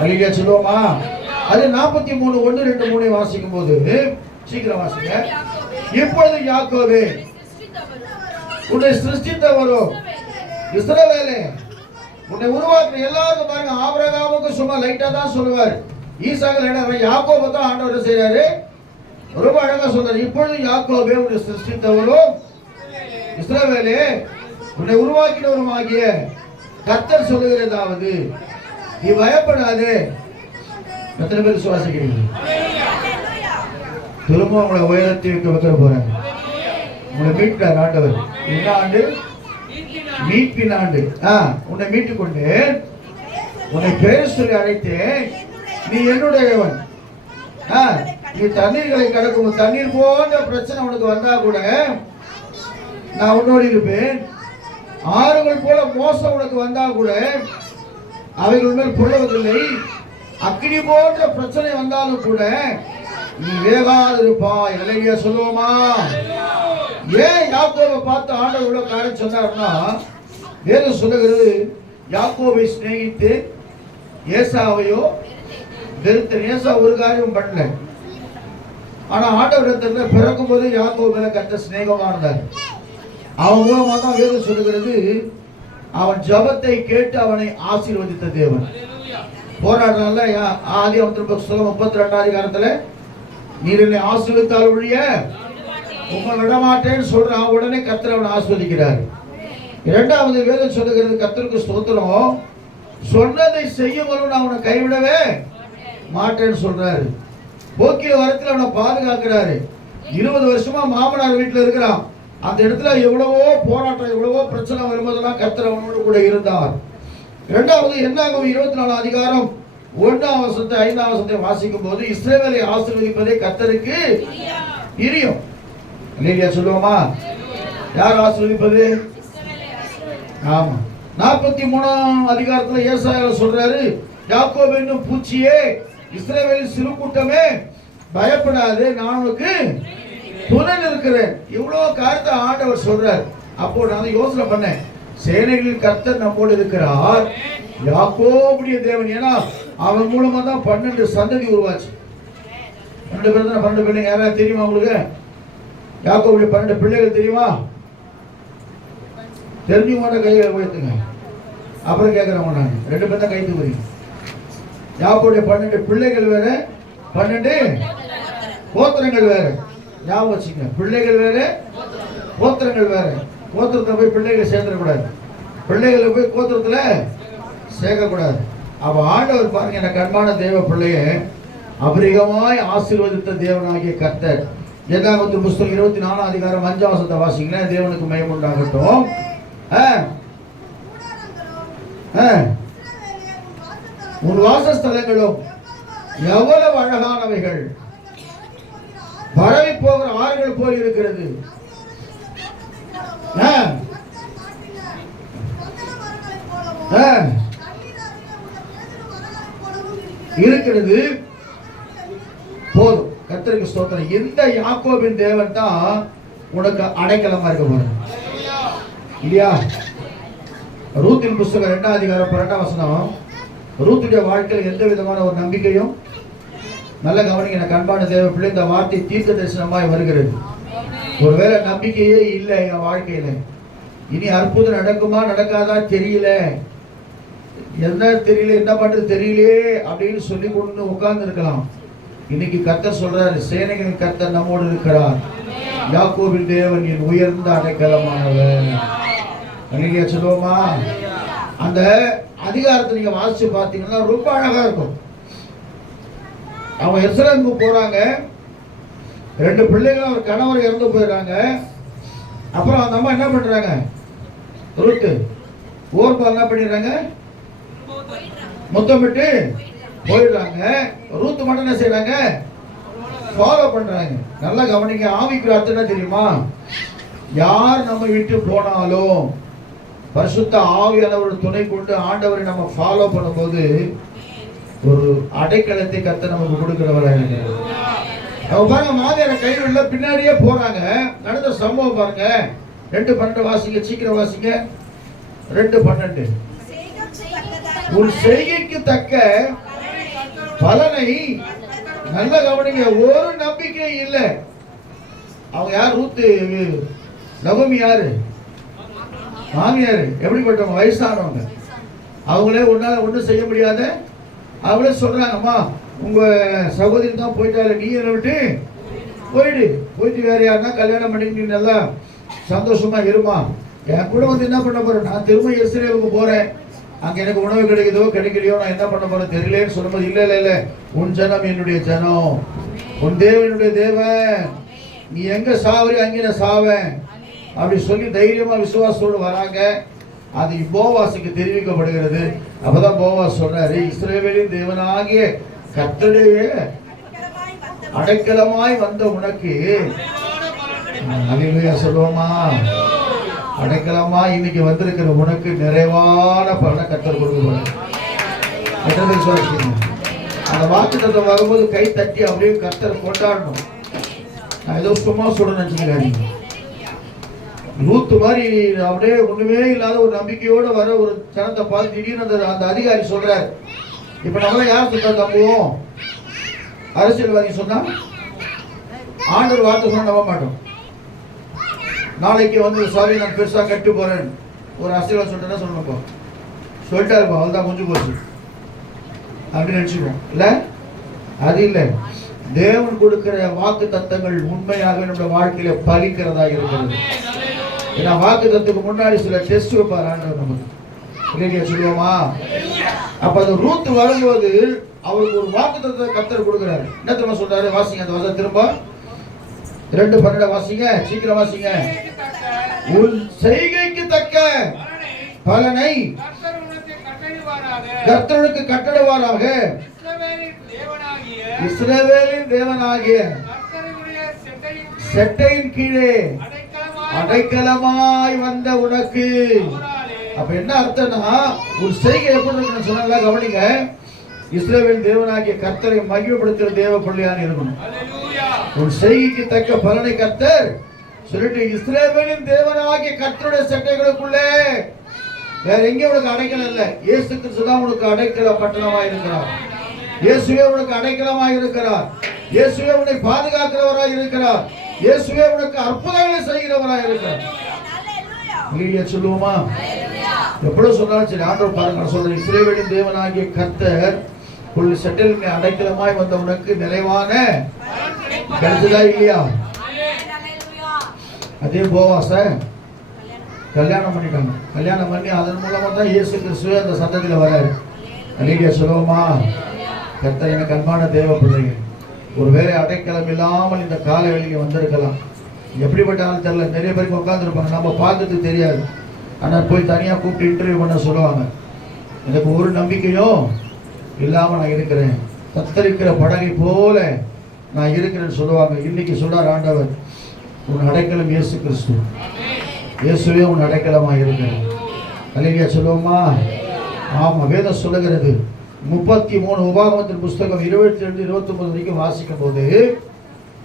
அல்லேலூயா சொல்லுவோமா? அது 43:1-2-3 வாசிக்கும் போது சீக்கிரம் வாசிங்க. இப்பொழுது யாக்கோபே, உன்னை சிருஷ்டித்தவரோ, இஸ்ரவேலே, உன்னை உருவாக்குற எல்லாருக்கும் பாருங்க. ஆபிரகாமுக்கு சும்மா லைட்டா தான் சொல்லுவார். ஈசாக்கு யாக்கோபு தான் ஆண்டவர் செய்யறாரு. ரொம்ப அழகா சொல்றாரு. இப்பொழுது யாக்கோபே, உன்னை சிருஷ்டித்தவரோ, இஸ்ரவேலே, உன்னை உருவாக்கினவரும் ஆகிய கர்த்தர் சொல்லுகிறதாவது, நீ பயப்படாதே. எத்தனை பேர் சுவாசிக்கிறீங்க? திரும்ப உங்களை உயரத்தை வைக்க போறாங்க. உங்களை மீட்கிறார் ஆண்டவர். என்ன ஆண்டு? மீட்பின் ஆண்டு. உன்னை மீட்டுக் கொண்டு உன்னை பேர் சொல்லி அழைத்தேன். நீ என்னுடையவன். நீ தண்ணீர்களை கடக்கும், தண்ணீர் போன்ற பிரச்சனை உனக்கு வந்தா கூட நான் உன்னோடு இருப்பேன். ஆறுகள் போல மோசம் உனக்கு வந்தா கூட அவைகள் மேல் கொள்ளுவதில்லை. அக்கினி போன்ற பிரச்சனை வந்தாலும் கூட நீ வேகாது இருப்பாய். அல்லேலூயா சொல்லுவோமா? ஏன் யாக்கோபை பார்த்து ஆண்டவர் இவ்வளவு காரியம் சொன்னார்னா, வேதம் சொல்லுகிறது, யாக்கோபை சிநேகித்து ஏசாவையோ வெறுத்த. ஏசா ஒரு காரியம் பண்ணல. ஆனா ஆண்டவர் பிறக்கும் போது யாக்கோபு மேல கர்த்தர் சிநேகமா இருந்தார். அவன் மூலமா தான் வேதம் சொல்லுகிறது, அவன் ஜபத்தை கேட்டு அவனை ஆசீர்வதித்த தேவன். போராடுறான்ல ஆதியாகமத்தின் புத்தகம் 32ஆம் அதிகாரத்துல, நீர் என்னை ஆசீர்வதித்தால் ஒழிய உங்களை விடமாட்டேன்னு சொல்றான். உடனே கர்த்தர் அவனை ஆசீர்வதிக்கிறார். இரண்டாவது வேதம் சொல்லுகிறது, கர்த்தருக்கு ஸ்தோத்திரம், சொன்னதை செய்யவரும் நான் அவனை கைவிடவே மாட்டேன்னு சொல்றாரு. போக்கிய வரத்தில் அவனை பாதுகாக்கிறாரு. 20 வருஷமா மாமனார் வீட்டில் இருக்கிறான். அந்த இடத்துல எவ்வளவோ போராட்டம், எவ்வளவோ பிரச்சனை வரும்போதெல்லாம் கர்த்தர் அவனோடு கூட இருந்தார். இரண்டாவது என்னாகும் 24ஆம் அதிகாரம் 1ஆம் வசனத்தை 5ஆம் வசனத்தை வாசிக்கும் போது, இஸ்ரவேலை ஆசீர்வதிப்பதே கர்த்தருக்கு பிரியம். இல்லையா சொல்லுவோமா? யார் ஆசீர்வதிப்பது? ஆமா. 43ஆம் அதிகாரத்துல ஏசாயா சொல்றாரு, யாக்கோபு என்னும் பூச்சியே, இஸ்ரவேலின் சிறு கூட்டமே, பயப்படாதே, நான் உனக்கு துணை இருக்கிறேன். இவ்வளவு காரியத்தை ஆண்டவர் சொல்றார். அப்போ நான் யோசனை பண்ணேன், சேனைகளில் கர்த்தர் நம்மோடு இருக்கிறார், யாக்கோபுடைய தேவன். ஏன்னா அவன் மூலமா தான் 12 சந்ததி உருவாச்சு. 12 பேர் தான். 12 பிள்ளைங்க யாராவது தெரியுமா உங்களுக்கு? யாக்கோபுடைய 12 பிள்ளைகள் தெரியுமா? தெரிஞ்சவங்க கையை உயர்த்துங்க. அப்புறம் கேட்கிறவங்க நான் 2 பேர் தான் கை தூக்குறீங்க. யாக்கோபுடைய 12 பிள்ளைகள் வேற, 12 கோத்திரங்கள் வேற. ஞாபகம் வச்சுங்க, பிள்ளைகள் வேற, கோத்திரங்கள் வேற. கோத்திரத்துல போய் பிள்ளைகளை சேர்ந்துடக்கூடாது, பிள்ளைகளை போய் கோத்திரத்துல சேர்க்கக்கூடாது. அப்ப ஆண்டவர் பாருங்க, எனக்கு அன்பான தேவ பிள்ளைய அபரிகமாய் ஆசீர்வதித்த தேவனாகிய கர்த்தர். என்னாகமத்தின் புத்தகம் 24ஆம் அதிகாரம் 5ஆம் வசனத்தை வாசிங்களேன். தேவனுக்கு மகிமை உண்டாகட்டும். உன் வாசஸ்தலங்களும் எவ்வளவு அழகானவைகள், பரவி போகிற ஆறுகள் போல் இருக்கிறது. இருக்கிறது. போதும். கர்த்தருக்கு ஸ்தோத்திரம். இந்த யாக்கோபின் தேவன் தான் உனக்கு அடைக்கலமா இருக்க போறார். இல்லையா? ரூத்தின் புத்தகம் 2ஆம் அதிகாரம் 12ஆம் வசனம். ரூத்துடைய வாழ்க்கையில் எந்த விதமான ஒரு நம்பிக்கையும், நல்ல கவனிங்க எனக்கு அன்பான தேவ பிள்ளை, இந்த வார்த்தை தீர்க்க தரிசனமாய் வருகிறது. ஒருவேளை நம்பிக்கையே இல்லை என் வாழ்க்கையில, இனி அற்புதம் நடக்குமா நடக்காதா தெரியல, என்ன தெரியல, என்ன பண்றது தெரியலையே அப்படின்னு சொல்லி கொண்டு உட்கார்ந்து இருக்கலாம். இன்னைக்கு கர்த்தர் சொல்றாரு, சேனைகளின் கர்த்தர் நம்மோடு இருக்கிறார், யாக்கோபின் தேவன் என் உயர்ந்த அடைக்கலமானவர். அன்னைக்கு சொல்லுவோமா? அந்த அதிகாரத்தை நீங்க வாசிச்சு பார்த்தீங்கன்னா ரொம்ப அழகா இருக்கும். அவங்க எருசலேமுக்கு போறாங்க. 2 பிள்ளைகளும் அவர் கணவர் இறந்து போயிடுறாங்க. அப்புறம் அந்த அம்மா என்ன பண்றாங்க? ரூத்து ஓர்பா என்ன பண்ணிடுறாங்க? முத்தமிட்டு போயிடுறாங்க. ரூத்து மட்டும் என்ன செய்யறாங்க? ஃபாலோ பண்றாங்க. நல்லா கவனிங்க. ஆவிக்குரிய அர்த்தம் என்ன தெரியுமா? யார் நம்ம விட்டு போனாலும் பரிசுத்த ஆவியானவர் துணை கொண்டு ஆண்டவரை நம்ம ஃபாலோ பண்ணும்போது ஒரு அடைக்கலத்தை கர்த்தர் நமக்கு கொடுக்கிறவராக இருக்கிறார். அவங்க பாருங்க, மாமியார கைவிடல, பின்னாடியே போறாங்க. நடந்த சம்பவம் பாருங்க. 2:12 வாசிங்க, சீக்கிரம் வாசிங்க. 2:12. உன் செய்கைக்கு தக்க பலனை, நல்ல கவனிங்க, ஒரு நம்பிக்கை இல்லை. அவங்க யார்? ரூத்து. நகோமி யாரு? மாமியாரு. எப்படிப்பட்டவங்க? வயசானவங்க. அவங்களே ஒன்றும் செய்ய முடியாத அவளே சொல்றாங்கம்மா, உங்க சகோதரி தான் போயிட்டாரு, நீ என்ன விட்டு போயிட்டு வேற யாருன்னா கல்யாணம் பண்ணி நல்லா சந்தோஷமா இருமா. என் கூட வந்து என்ன பண்ண போறேன்? நான் திரும்ப எருசலேமுக்கு போறேன், அங்க எனக்கு உணவு கிடைக்குதோ கிடைக்கலையோ, நான் என்ன பண்ண போறேன் தெரியலேன்னு சொல்லும்போது, இல்ல உன் ஜனம் என்னுடைய ஜனம், உன் தேவனுடைய தேவன், நீ எங்க சாவரி அங்கே நான் சாவேன் அப்படி சொல்லி தைரியமா விசுவாசத்தோடு வராங்க. அது போவாசுக்கு தெரிவிக்கப்படுகிறது. அப்பதான் போவாஸ் சொல்றாரு, இஸ்ரவேலின் தேவனாகிய கர்த்தருடைய அடைக்கலமாய் வந்த உனக்கு, அல்லேலூயா சொல்லுவோமா? அடைக்கலமாய் இன்னைக்கு வந்திருக்கிற உனக்கு நிறைவான பலனை கர்த்தர் கொடுக்கிறார். அந்த வாக்குத்தத்தம் வரும்போது கை தட்டி அப்படியே கர்த்தர் கொண்டாடணும். நான் ஏதோ சும்மா சொல்றேன்னு நினைச்சுக்கிறேன். ரூத்து மாதிரி அப்படியே ஒண்ணுமே இல்லாத ஒரு நம்பிக்கையோட வர ஒரு ஜனத்தை பார்த்து திடீர்னு அந்த அதிகாரி சொல்றார், இப்ப நம்ம யார் சொன்னா நம்புவோம்? அரசியல்வாதி சொன்னா, ஆண்டவர் வார்த்தை சொன்னா நம்ப மாட்டோம். நாளைக்கு வந்து சாரி நான் பெருசா கட்டி போறேன் ஒரு ஆசீர்வாதம் சொல்லிட்டேன்னா சொல்லணும், சொல்லிட்டா இருப்போம், அவள்தான் கொஞ்சம் போச்சு அப்படின்னு நினைச்சுக்கோம். இல்ல அது இல்லை, தேவன் கொடுக்கிற வாக்கு தத்தங்கள் உண்மையாக நம்முடைய வாழ்க்கையில பலிக்கிறதா இருக்கிறது. ஏன்னா வாக்கு தத்துக்கு முன்னாடி சில டெஸ்ட் வைப்பார் ஆண்டவர் நமக்கு, இல்லையா சொல்லுவோமா? அப்ப அந்த ரூத் வரும்போது அவருக்கு ஒரு வாக்கு தத்துவத்தை கர்த்தர் கொடுக்கிறாரு. என்ன தெரியுமா சொல்றாரு? வாசிங்க அந்த வசனம் திரும்ப 2:12 வாசிங்க, சீக்கிரம் வாசிங்க. உன் செய்கைக்கு தக்க பலனை கர்த்தருக்கு கட்டளைவாராக, இஸ்ரவேலின் தேவனாகிய செட்டையின் கீழே அடைக்கலமாய் வந்த உனக்கு. அப்ப என்ன அர்த்தம்னா, ஒரு செய்கை எப்படி இருக்குன்னு சொன்னா கவனிங்க, இஸ்ரவேலின் தேவனாகிய கர்த்தரை மகிமைப்படுத்துகிற தேவ பிள்ளையாக இருக்கணும். ஒரு செய்கைக்கு தக்க பலனை கர்த்தர் சொல்லிட்டு, இஸ்ரவேலின் தேவனாகிய கர்த்தருடைய சட்டைகளுக்குள்ளே வேற எங்கே உனக்கு அடைக்கலம் இல்லை, இயேசு கிறிஸ்து தான் உனக்கு அடைக்கல பட்டணமாய் இருக்கிறார். இயேசுவே உனக்கு அடைக்கலமாய் இருக்கிறார். இயேசுவே உன்னை பாதுகாக்கிறவராய் இருக்கிறார். இயேசுவே உனக்கு அற்புதங்களை செய்கிறவராய் இருக்கிறார். இல்லையா சொல்லுவோமா? எப்படியும் சொன்னாலும் சரி, ஆண்டவர் பாருங்க, நான் சொல்றேன், இஸ்ரவேலின் தேவனாகிய கர்த்தர் உள்ள சட்டையில் அடைக்கலமாய் வந்த உனக்கு நிறைவான கிடைச்சதா இல்லையா? அதே போவாச கல்யாணம் பண்ணிட்டாங்க. கல்யாணம் பண்ணி அதன் மூலமா தான் இயேசு கிறிஸ்துவே அந்த சத்தத்தில் வராரு. அல்லேலூயா சொல்லுவோமா? கர்த்தர் எனக்கு அன்பான தேவ பிள்ளைங்க, ஒருவேளை அடைக்கலம் இல்லாமல் இந்த கால வேளைக்கு வந்திருக்கலாம். எப்படிப்பட்டாலும் தெரியல, நிறைய பேருக்கு உட்காந்துருப்பாங்க, நம்ம பார்க்கறதுக்கு தெரியாது. ஆனால் போய் தனியாக கூப்பிட்டு இன்டர்வியூ பண்ண சொல்லுவாங்க. எனக்கு ஒரு நம்பிக்கையும் இல்லாமல் நான் இருக்கிறேன், தத்தரிக்கிற படகை போல நான் இருக்கிறேன்னு சொல்லுவாங்க. இன்னைக்கு சொல்றார் ஆண்டவர், உன் அடைக்கலம் இயேசு கிறிஸ்து, இயேசுவே உன் அடைக்கலமாக இருக்கிறேன். அல்லேலூயா சொல்லுவோமா? ஆமா, வேதம் சொல்லுகிறது 33 உபாகமத்தின் புஸ்தகம் 27-29 வரைக்கும் வாசிக்கும் போது,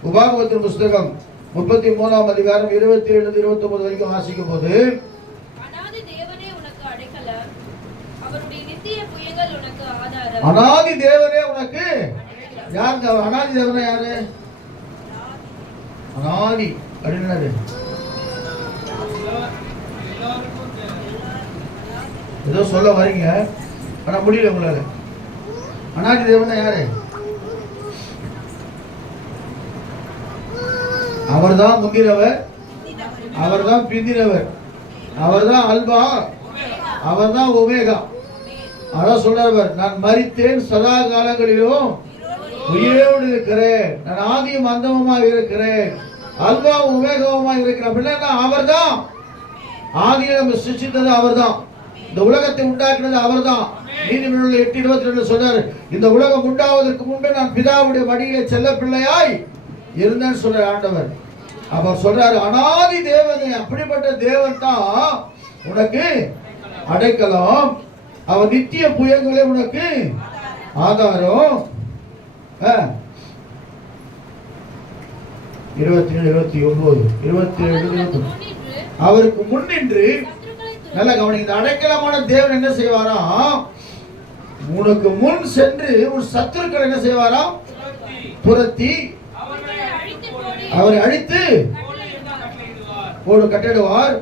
உபாகமத்தின் புஸ்தகம் 33ஆம் அதிகாரம் 27-29 வரைக்கும் வாசிக்கும் போது, அனாதி தேவனே உனக்கு அடைக்கலம், அவருடைய நித்திய புயங்கள் உனக்கு ஆதாரம். அனாதி தேவனே உனக்கு யாருங்க? அனாதி தேவனே யாரு? அனாதி அப்படின்னாரு ஏதோ சொல்ல வரீங்க, ஆனா முடியல உங்களால. அனாதி தேவன் யாரு? அவர் தான் முந்தினவர், அவர் தான் பிந்தினவர், அவர் தான் அல்பா, அவர் தான் ஒமேகா. அதான் சொல்றவர், நான் மரித்தேன், சதா காலங்களிலும் உயிரோடு இருக்கிறேன், நான் ஆதியும் அந்தமுமாக இருக்கிறேன், அல்பாவும் உமேகாவுமாக இருக்கிறேன். அப்படின்னா அவர் தான் ஆதியை நம்ம சிருஷ்டித்தது, அவர் தான் இந்த உலகத்தை உண்டாக்கினது, அவர் தான். நீதிமொழிகள் 8:22 சொல்றாரு, இந்த உலகம் உண்டாவதற்கு முன்பே நான் பிதாவுடைய மடியிலே செல்ல பிள்ளையாய் இருந்தேன்னு சொல்ற ஆண்டவர். அவர் சொல்றாரு, அனாதி தேவனே, அப்படிப்பட்ட தேவன் தான் உனக்கு அடைக்கலம், அவர் நித்திய புயங்களே உனக்கு ஆதாரம். 27-29 அவருக்கு முன்னின்று, நல்ல கவனிங்க, இந்த அடைக்கலமான தேவன் என்ன செய்வாரா? உனக்கு முன் சென்று உன் சத்துருக்கள் என்ன செய்வாரா? துரத்தி அவரை அழித்து ஒரு கட்டிடுவார்.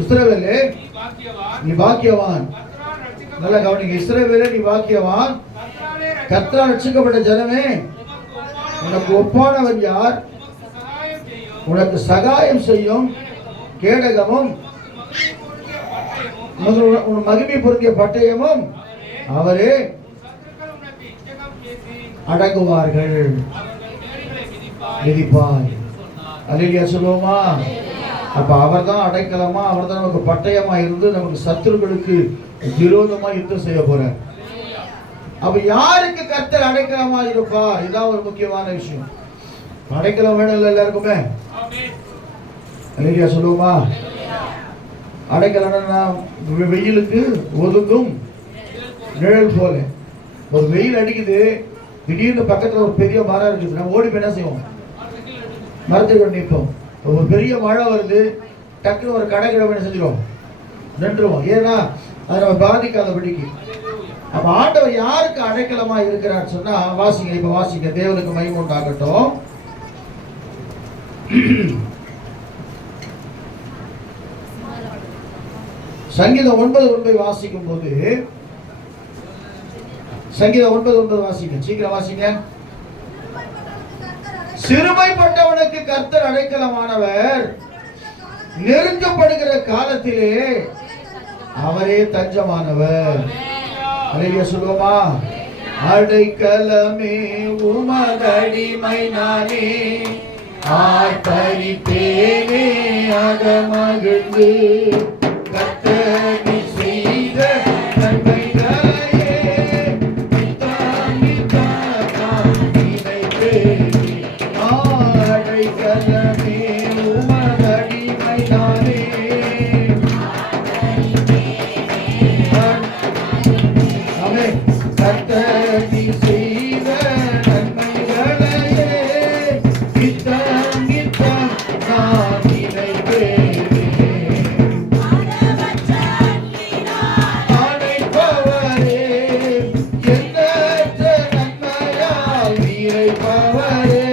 இஸ்ரவேலே நீ பாக்கியவான். நல்ல கவனிங்க, இஸ்ரவேலே நீ பாக்கியவான், கர்த்தரால் ரட்சிக்கப்பட்ட ஜனமே, உனக்கு ஒப்பானவர் யார்? உனக்கு சகாயம் செய்யும் கேடகமும் உன் மகிமை பொருந்திய பட்டயமும் அவரே அடங்குவார்கள், மிதிப்பாய். அல்லேலூயா சொல்லுவோமா? அப்ப அவர் தான் அடைக்கலமா, அவர் தான் நமக்கு பட்டயமா இருந்து நமக்கு சத்துருக்களுக்கு விரோதமா யுத்தம் செய்ய போறார். அப்ப யாருக்கு கர்த்தர் அடைக்கலமா இருப்பார்? இதான் ஒரு முக்கியமான விஷயம். அடைக்கலம் வேணும் இல்ல எல்லாருக்குமே? அல்லேலூயா சொல்லுவோமா? அடைக்கலம்னா வெயிலுக்கு ஒதுங்கும் நிழல் போல. ஒரு வெயில் அடிக்குது, திடீர்னு பக்கத்துல ஒரு பெரிய மரம் இருக்குது, நம்ம ஓடி போய் என்ன செய்வோம்? மரத்துக்கு நிற்போம். ஒரு பெரிய மழை வருது, டக்குன்னு ஒரு கடை என்ன செஞ்சிடும்? நின்றுவோம். ஏன்னா அதை நம்ம பாதிக்காதபடிக்கு. அப்ப ஆண்டவர் யாருக்கு அடைக்கலமா இருக்கிறார் சொன்னா வாசிங்க, இப்ப வாசிங்க. தேவனுக்கு மகிமை உண்டாகட்டும். சங்கீதம் 9:9 வாசிக்கும் போது, சங்கீதம் 9:9 வாசிங்க, சீக்கிரம் வாசிங்க. சிறுமைப்பட்டவனுக்கு கர்த்தர் அடைக்கலமானவர், நெருங்கப்படுகிற காலத்திலே அவரே தஞ்சமானவர். அல்லேலூயா சொல்லுவோமா? அடைக்கலமே உமதடிமை நானே, ஆர்ப்பரிப்பேனே அகமகிழ்ந்து, கர்த்தர் செய்த நன்மைகளையே நினைப்பேனே. அடைக்கலமே உமதடிமை நானே, கர்த்தர் செய்த நன்மைகளையே நித்தம் நித்தம் நான் நினைப்பேனே. அழைப்பவரே, எண்ணற்ற நன்மையால் நிறைப்பவரே,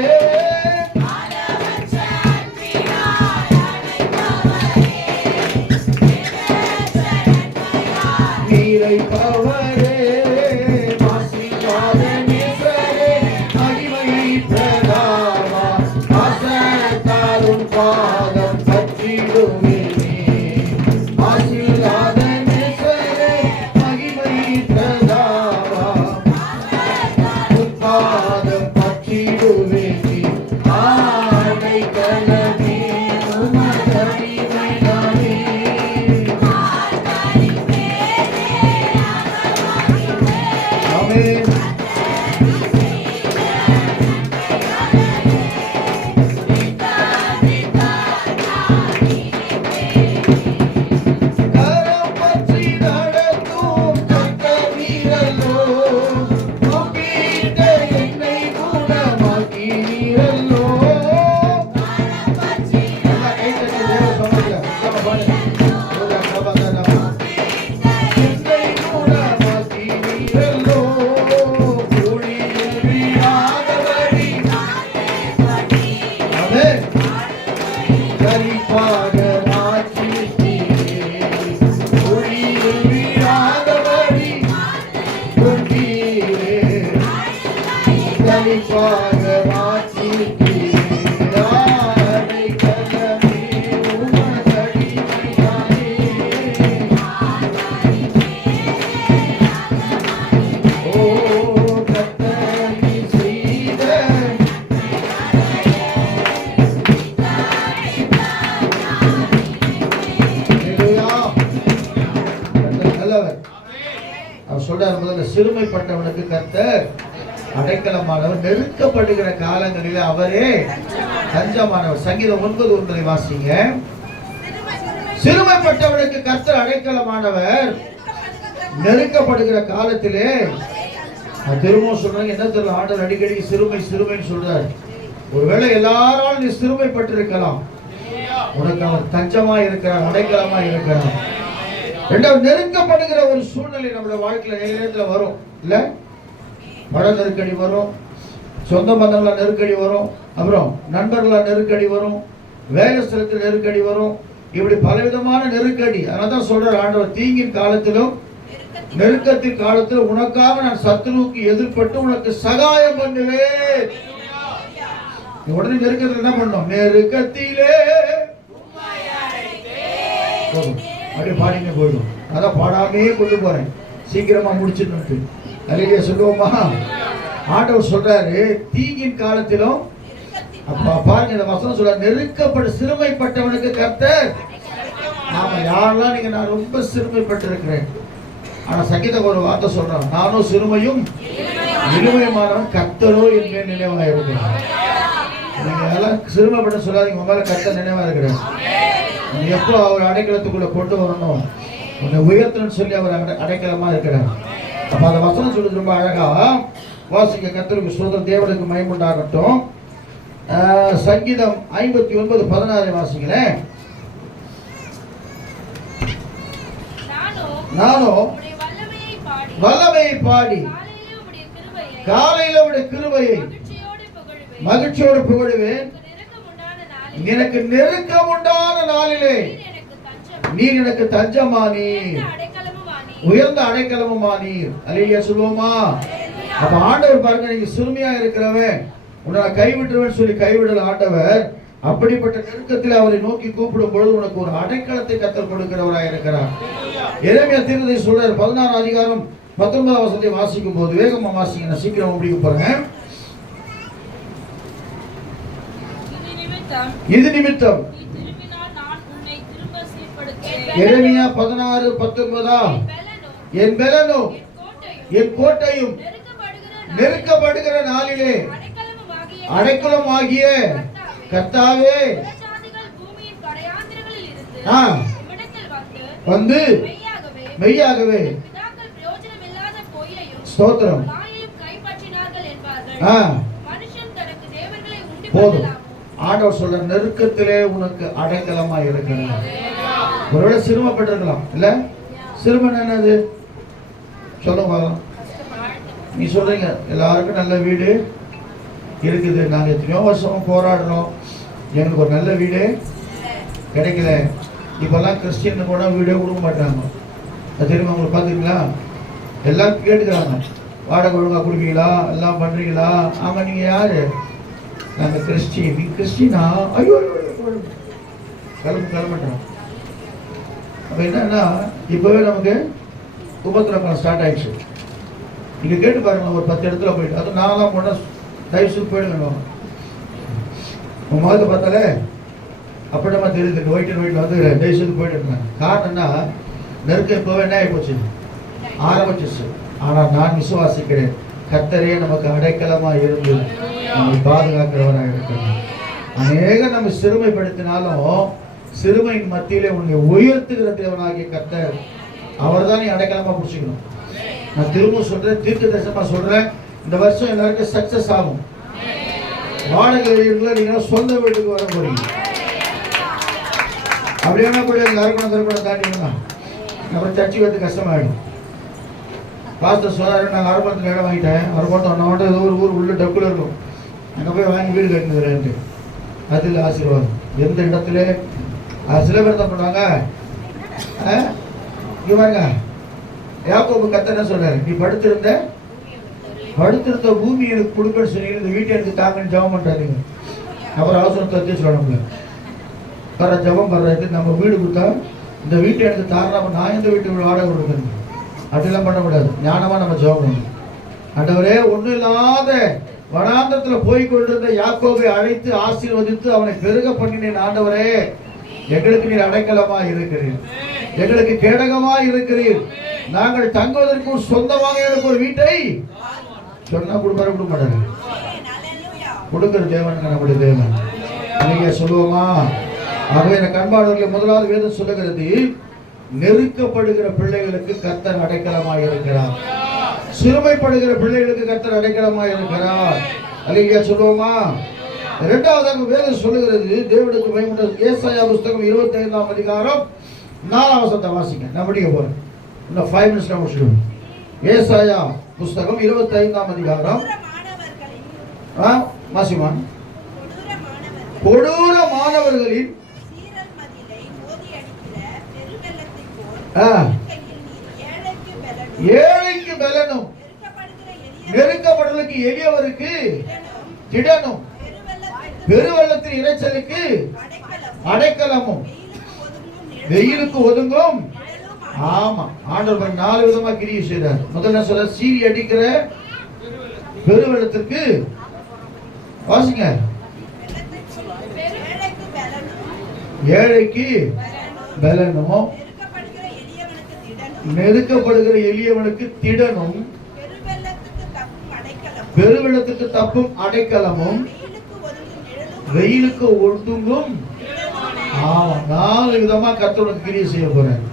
நிறைப்பவரே, பாதம் பற்றிடுவேனே. ஆசீர்வாத நேசரே, மகிமை பிரதாவா, பாதம் பற்றிடுவேனே. அடைக்கலமே உமதடிமை நானே, ஆமென். சொல்றார், முதல்ல சிறுமைப்பட்டவனுக்கு கர்த்தர் அடைக்கலமானவர், நெருக்கப்படுகிற காலங்களில் அவரே தஞ்சமானவர். சங்கீதம் 9:9 வாசிங்க. சிறுமைப்பட்டவனுக்கு கர்த்தர் அடைக்கலமானவர், நெருக்கப்படுகிற காலத்திலே. திரும்பவும் சொல்றாங்க, என்ன தெரியல, ஆண்டவர் அடிக்கடி சிறுமை சிறுமைன்னு சொல்றார். ஒருவேளை எல்லாராலும் நீ சிறுமைப்பட்டிருக்கலாம், உனக்கு அவர் தஞ்சமா இருக்கிறார், அடைக்கலமா இருக்கிறார். ரெண்டாவது, நெருக்கப்படுகிற ஒரு சூழ்நிலை நம்முடைய வாழ்க்கையில நேரத்தில் வரும் இல்ல? பட நெருக்கடி வரும், சொந்த பந்தங்கள நெருக்கடி வரும், அப்புறம் நண்பர்கள நெருக்கடி வரும், வேலை ஸ்தலத்தில் நெருக்கடி வரும், இப்படி பலவிதமான நெருக்கடி. அதனால்தான் சொல்ற ஆண்டவர், தீங்கின் காலத்திலும் நெருக்கத்தின் காலத்திலும் உனக்காக நான் சத்துருவுக்கு எதிர்பட்டு உனக்கு சகாயம் பண்ணுவேன். உடனே நெருக்கத்தில் என்ன பண்ணோம்? நெருக்கத்திலே அப்படியே பாடிங்க போயிடும். அதான் பாடாமே கொண்டு போறேன், சீக்கிரமா முடிச்சுட்டு. அல்லேலூயா சொல்லுவோமா? ஆண்டவர் சொல்றாரு, தீங்கின் காலத்திலும். அப்ப பாருங்க, இந்த வசனம் சொல்றாரு, நெருக்கப்பட்டு சிறுமைப்பட்டவனுக்கு கர்த்தர். ஆமா, யாரெல்லாம் நீங்க நான் ரொம்ப சிறுமைப்பட்டு இருக்கிறேன், ஆனா சங்கீதம் ஒரு வார்த்தை சொல்றான், நானும் சிறுமையும் இனிமையுமானவன், கர்த்தரோ என் மேல் நினைவா இருக்கிறேன். நீங்க எல்லாம் சிறுமைப்பட்டு சொல்லாதீங்க, உங்க மேல கர்த்தர் நினைவா இருக்கிறேன். நீ எப்போ அவர் அடைக்கலத்துக்குள்ள கொண்டு வரணும், உன்னை உயர்த்தணும்னு சொல்லி அவர் அடைக்கலமா இருக்கிறார். அப்ப அந்த வசனம் சொல்றது ரொம்ப அழகா வாசிக்க. கர்த்தருக்கு ஸ்தோத்திரம், தேவனுக்கு மகிமை உண்டாகட்டும். சங்கீதம் 59:16 வாசிங்களேன். நானும் வல்லமையை பாடி காலையில உடைய கிருபையை மகிழ்ச்சியோடு புகழுவேன். எனக்கு நெருக்கம் உண்டான நாளிலே நீர் எனக்கு தஞ்சமானீர், உயர்ந்த அடைக்கலமுமானீர். அல்லேலூயா சொல்லுவோமா? அப்ப ஆண்டவர் பாருங்க, நீங்க சிறுமியா இருக்கிறவன் உன்னை கைவிட்டுருவேன் சொல்லி கைவிடல ஆண்டவர். அப்படிப்பட்ட நெருக்கத்தில் அவரை நோக்கி கூப்பிடும் பொழுது உனக்கு ஒரு அடைக்கலத்தை கத்தர் கொடுக்கிறவராக இருக்கிறார். எரேமியா தீர்க்கதரிசி சொல்றார் 16 அதிகாரம் 19 வசனத்தை வாசிக்கும் போது, வேகமா வாசிங்க, நான் சீக்கிரம் முடிக்க போறேன். இது நிமித்தம் எரேமியா 16:19 என் பெலனும் என் கோட்டையும் நெருக்கப்படுகிற நாளிலே அடைக்கலம் ஆகிய கர்த்தாவே வந்து மெய்யாகவே ஸ்தோத்திரம். போதும். ஆண்டவர் சொல்ற நெருக்கத்திலே உனக்கு அடைக்கலமா இருக்கிறார். ஒருவேளை சிறுமப்பட்டிருக்கலாம் இல்ல? சிறுமன் என்னது சொல்லுங்க. நீ சொல்றீங்க எல்லாருக்கும் நல்ல வீடு இருக்குது, நாங்க எத்தனையோ வருஷம் போராடுறோம், எனக்கு ஒரு நல்ல வீடு கிடைக்கல. இப்பெல்லாம் கிறிஸ்டின் கூட வீடே கொடுக்க மாட்டாங்க. அது தெரியுமா உங்களுக்கு? பார்த்துருக்கீங்களா? எல்லாம் கேட்டுக்கிறாங்க, வாடகை ஒழுங்கா கொடுப்பீங்களா, எல்லாம் பண்றீங்களா? ஆமா, நீங்க யாரு? நாங்க கிறிஸ்டின். நீ கிறிஸ்டினா? ஐயோ கிளம்புறோம். அப்ப என்னன்னா இப்பவே நமக்கு உபத்திரக்கம் ஸ்டார்ட் ஆயிடுச்சு. நீங்க கேட்டு பாருங்க, ஒரு 10 இடத்துல போயிட்டு, அதுவும் நாங்களாம் போனா தயவுசு போயிடுங்க. உங்க முகத்தை பார்த்தாலே அப்படிமா தெரியுது, ஒயிட் அண்ட் ஒயிட்ல வந்து தயவுசு போயிட்டு இருக்காங்க. காரணம்னா நெருக்கம் இப்பவே என்ன ஆகி போச்சு, ஆரம்பிச்சிச்சு. ஆனா நான் விசுவாசிக்கிறேன், கர்த்தரே நமக்கு அடைக்கலமா இருந்து நம்மை பாதுகாக்கிறவராக இருக்கிறார். அநேக நம்ம சிறுமைப்படுத்தினாலும் சிறுமையின் மத்தியிலே உன்னை உயர்த்துகிற தேவனாகிய கர்த்தர், அவர் தான் நீ அடைக்கலமா பிடிச்சிக்கணும். நான் திரும்ப சொல்றேன், தீர்க்க தரிசனமா சொல்றேன், இந்த வருஷம் எல்லாருக்கும் சக்சஸ் ஆகும். வாடகை நீங்க சொந்த வீட்டுக்கு வர போறீங்க. அப்படியே கூட எல்லாருக்கும் கருப்பணம் தாண்டிங்கன்னா அப்புறம் சர்ச்சை வந்து கஷ்டமாயிடும். பாஸ்டர் சொல்றாரு, நாங்கள் அரபத்தில் இடம் வாங்கிட்டேன், அரபத்தம் ஒன்றோட ஏதோ ஒரு ஊர் உள்ள டக்குல இருக்கும், அங்கே போய் வாங்கி வீடு கட்டினுறேன்ட்டு. அதில் ஆசீர்வாதம் எந்த இடத்துல சில பேர் தான் பண்ணுவாங்க. இங்க பாருங்க, யாக்கோபு கர்த்தர் என்ன சொல்றாரு, நீ படுத்திருந்த பூமி எனக்கு கொடுப்பேன்னு சொல்லி இந்த வீட்டை எனக்கு தாங்கன்னு ஜபம் பண்றாருங்க. அப்புறம் அவசரத்தை வச்சு சொல்லணும்ல, வர ஜபம் பண்றது, நம்ம வீடு கொடுத்தா இந்த வீட்டை எனக்கு தாராம நான் இந்த வீட்டுக்கு வாடகை கொடுக்கணும், அப்படிலாம் பண்ணக்கூடாது. ஞானமா நம்ம ஜபம் பண்ணணும். ஆண்டவரே, ஒன்றும் இல்லாத வனாந்தரத்தில் போய் கொண்டிருந்த யாக்கோபை அழைத்து ஆசீர்வதித்து அவனை பெருக பண்ணினேன். ஆண்டவரே, எங்களுக்கு நீர் அடைக்கலமா இருக்கிறீர், எங்களுக்கு கேடகமா இருக்கிறீர், நாங்கள் தங்குவதற்கு ஒரு சொந்தமாக எனக்கு ஒரு வீட்டை சொன்னா கொடுப்பாரு, கொடுக்க மாட்டாரு. கொடுக்கிற தேவன் நம்முடைய தேவன். நீங்க சொல்லுவோமா? ஆகவே எனக்கு அன்பானவர்களே, முதலாவது வேதம் சொல்லுகிறது, நெருக்கப்படுகிற பிள்ளைகளுக்கு கர்த்தர் அடைக்கலமாக இருக்கிறார். சிறுமைப்படுகிற பிள்ளைகளுக்கு கர்த்தர் அடைக்கலமாக இருக்கிறார். அல்லேலூயா சொல்லுவோமா? இரண்டாவதாக வேதம் சொல்லுகிறது, தேவனுக்கு பயமுள்ள ஏசாயா புஸ்தகம் 25ஆம் அதிகாரம் 4ஆம் வசனத்தை வாசிங்க. நான் படிக்க போறேன், இன்னும் 5 நிமிஷம் முடிச்சிடுவோம். ஏசாயா புஸ்தகம் 25ஆம் அதிகாரம் வாசிமா. கொடூர மாணவர்களின் ஏழைக்கு பலனும் நெருக்கப்படுவதற்கு எளியவருக்கு திடனும் பெருவெள்ளத்தின் இறைச்சலுக்கு அடைக்கலமும் வெயிலுக்கு ஒதுங்கும். ஆமா, ஆண்டவர் 4 விதமா கிரியை செய்தார். முதல்ல சொல்ல, சீறி அடிக்கிற பெருவெள்ளத்திற்கு வாசிங்க, ஏழைக்கு பலனும் நெருக்கப்படுகிற எளியவனுக்கு திடனும் பெருவெள்ளத்துக்கு தப்பும் அடைக்கலமும் வெயிலுக்கு ஒதுங்கும். 4 விதமா கர்த்தருக்கு கிரியை செய்ய போறேன்.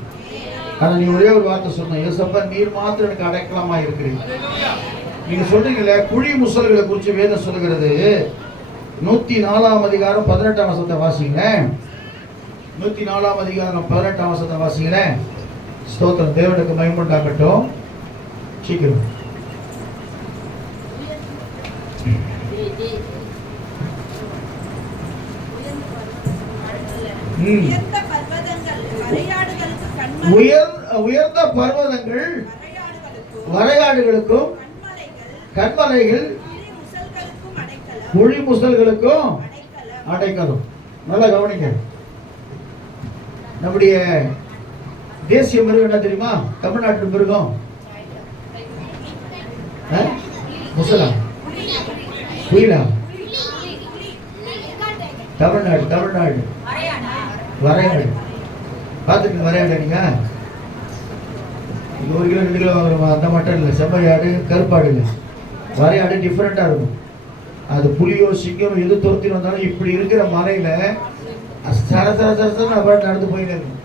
ஆனா நீ ஒரே ஒரு வார்த்தை சொன்ன, ஏசப்பா நீர் மாத்திரம் எனக்கு அடைக்கலமா இருக்கிறீங்க. நீங்க சொல்றீங்களே, குழி முசல்களை குறித்து வேதம் சொல்லுகிறது. 104ஆம் அதிகாரம் 18ஆம் வசனத்தை வாசிங்களேன். 104ஆம் அதிகாரம் 18ஆம் வசனத்தை வாசிங்களேன். ஸ்தோத்திரம். தேவனுக்கு மகிமை உண்டாகட்டும். சீக்கிரம். உயர்ந்த பர்வதங்கள் வரையாடுகளுக்கும் கண்மலைகள் குழி முசல்களுக்கும் அடைக்கலம். நல்லா கவனிங்க. நம்முடைய தேசிய மிருகம் என்ன தெரியுமா? தமிழ்நாட்டு மிருகம் முசலா குயிலா? தமிழ்நாடு வரையாடு. பார்த்துக்கங்க வரையாடு. நீங்க 1 கிலோ 2 கிலோ வாங்குறோம் அந்த மட்டும் இல்லை. செம்மையாடு கருப்பாடு இல்லை. வரையாடு டிஃப்ரெண்டாக இருக்கும். அது புலியோ சிங்கம் எது துரத்தின்னு வந்தாலும் இப்படி இருக்கிற மலையில சர சர சரசன்னு அப்படி நடந்து போயிட்டு இருக்கும்.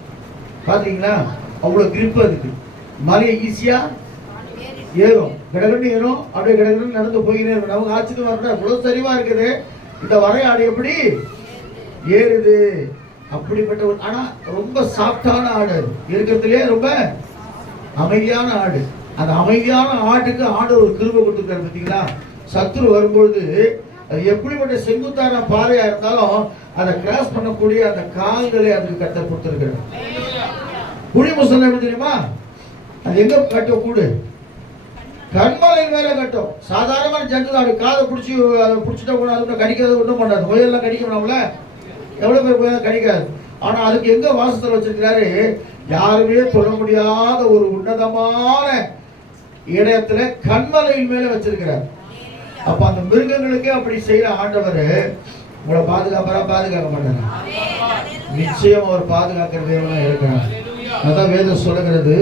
பார்த்தீங்களா? அவ்வளோ கிரிப்பு அதுக்கு. மலையை ஈஸியாக ஏறும். கிடக்குன்னு ஏறும். அப்படியே கிடக்குன்னு நடந்து போயினே இருக்கும். நமக்கு ஆச்சரியம் வரணும். இவ்வளோ சரிவா இருக்குது. இந்த வரையாடு எப்படி ஏறுது? அப்படிப்பட்ட ஒரு, ஆனா ரொம்ப சாஃப்டான ஆடு. இருக்கிறதுலே ரொம்ப அமைதியான ஆடு. அந்த அமைதியான ஆட்டுக்கு ஆடு ஒரு கிருபை கொடுத்துருக்காரு. பார்த்தீங்களா? சத்துரு வரும்பொழுது அது எப்படிப்பட்ட செங்குத்தான பாறையா இருந்தாலும் அதை கிராஸ் பண்ணக்கூடிய அந்த கால்களை அதுக்கு கட்ட கொடுத்துருக்காரு. குழி முசல் எப்படி தெரியுமா? அது எங்க கட்டும்? கூடு கண்மலை மேல கட்டும். சாதாரணமான ஜந்து ஆடு காதை பிடிச்சி அதை பிடிச்சிட்டா கூட அது கடிக்காது, ஒன்றும் பண்ணாது. முயல்லாம் கடிக்கணும்ல, எவ்வளவு பேர் முயல் கடிக்காது. ஆனா அதுக்கு எங்க வாசத்தில் வச்சிருக்கிறாரு? யாருமே சொல்ல முடியாத ஒரு உன்னதமான இடத்துல கண்மலையின் மேல வச்சிருக்கிறார். அப்ப அந்த மிருகங்களுக்கே அப்படி செய்யற ஆண்டவர் உங்களை பாதுகாக்க மாட்டாங்க. நிச்சயம் அவர் பாதுகாக்கிற தேவனா இருக்கிறார். அதான் வேதம் சொல்லுகிறது.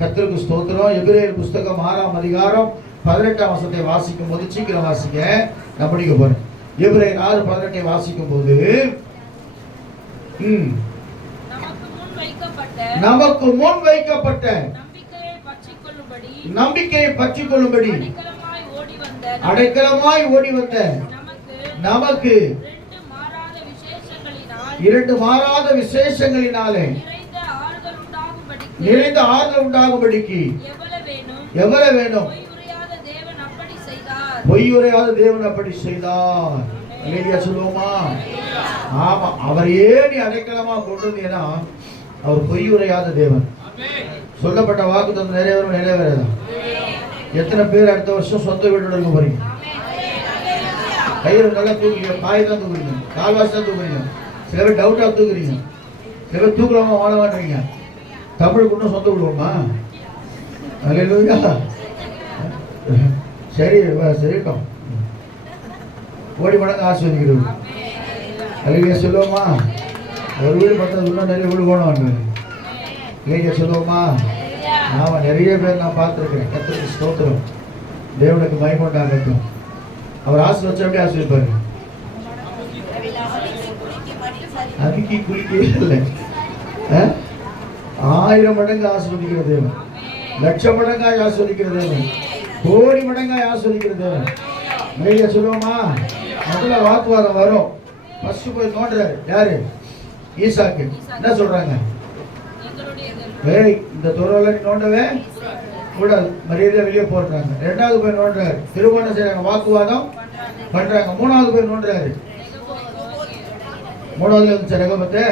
கர்த்தருக்கு ஸ்தோத்திரம். எபிரேயர் புஸ்தகம் 6ஆம் அதிகாரம் 18ஆம் வசனத்தை வாசிக்கும் போது, சீக்கிரம் வாசிங்க, நான் படிக்க போறேன். எபிரேயர் 6:18 வாசிக்கும் போது, நமக்கு முன் வைக்கப்பட்ட நம்பிக்கையை பற்றிக் கொள்ளும்படி அடைக்கலமாய் ஓடி வந்த நமக்கு 2 மாறாத விசேஷங்களினாலே நிறைந்த ஆறுதல் உண்டாகும்படிக்கு எவ்வளவு வேணும்? பொய்யுரையாத தேவன் அப்படி செய்தார். இல்லையா சொல்லுவோமா? ஆமா. அவர் ஏன் அடைக்கலமா கொண்டு வந்தீங்கன்னா அவர் பொய்யுரையாத தேவன். சொல்லப்பட்ட வாக்கு தந்து நிறைவேறதான். எத்தனை பேர் அடுத்த வருஷம் சொந்த வீடு இருக்க போறீங்க? கையில் நல்லா தூக்குறீங்க, காய் தான் தூக்குறீங்க, கால்வாசி தான் தூக்குறீங்க. சில பேர் டவுட்டா தூக்குறீங்க, சில பேர் தூக்கலாமா வாழ மாட்டீங்க. தமிழுக்கு இன்னும் சொந்த விடுவோமா? அல்லேலூயா. சரி சரிட்டும். ஓடி மடங்கு ஆஸ்வதிக்கிறது. அல்லேலூயா சொல்லுவோமா? ஒரு வீடு பார்த்தது இன்னும் நிறைய வீடு போனோம். இல்லையா சொல்லுவோமா? ஆமாம், நிறைய பேர் நான் பார்த்துருக்கிறேன். கர்த்தருக்கு ஸ்தோத்திரம். தேவனுக்கு மகிமை உண்டாகட்டும். அவர் ஆசீர்வதிச்சா எப்படி ஆசீர்வதிப்பாரு? அதுக்கு குளிக்க இல்லை. 1000 மடங்கு ஆஸ்வதிக்கிற தேவன், லட்சம் மடங்காய் ஆஸ்வதிக்கிற தேவன், கோடி மடங்காய் ஆஸ்வதிக்கிற தேவன். நிறைய சொல்லுவோமா? முதல்ல வாக்குவாதம் வரும். ஃபர்ஸ்ட் போய் நோண்டுறாரு. யாரு? ஈசாக்கு. என்ன சொல்றாங்க? இந்த துறவுல நோண்டவே கூடாது, மரியாதை வெளியே போடுறாங்க. 2வது போய் நோண்டுறாரு. திருமணம் செய்யறாங்க, வாக்குவாதம் பண்றாங்க. 3வது போய் நோண்டுறாரு. 3வது வந்து ரகமத்தை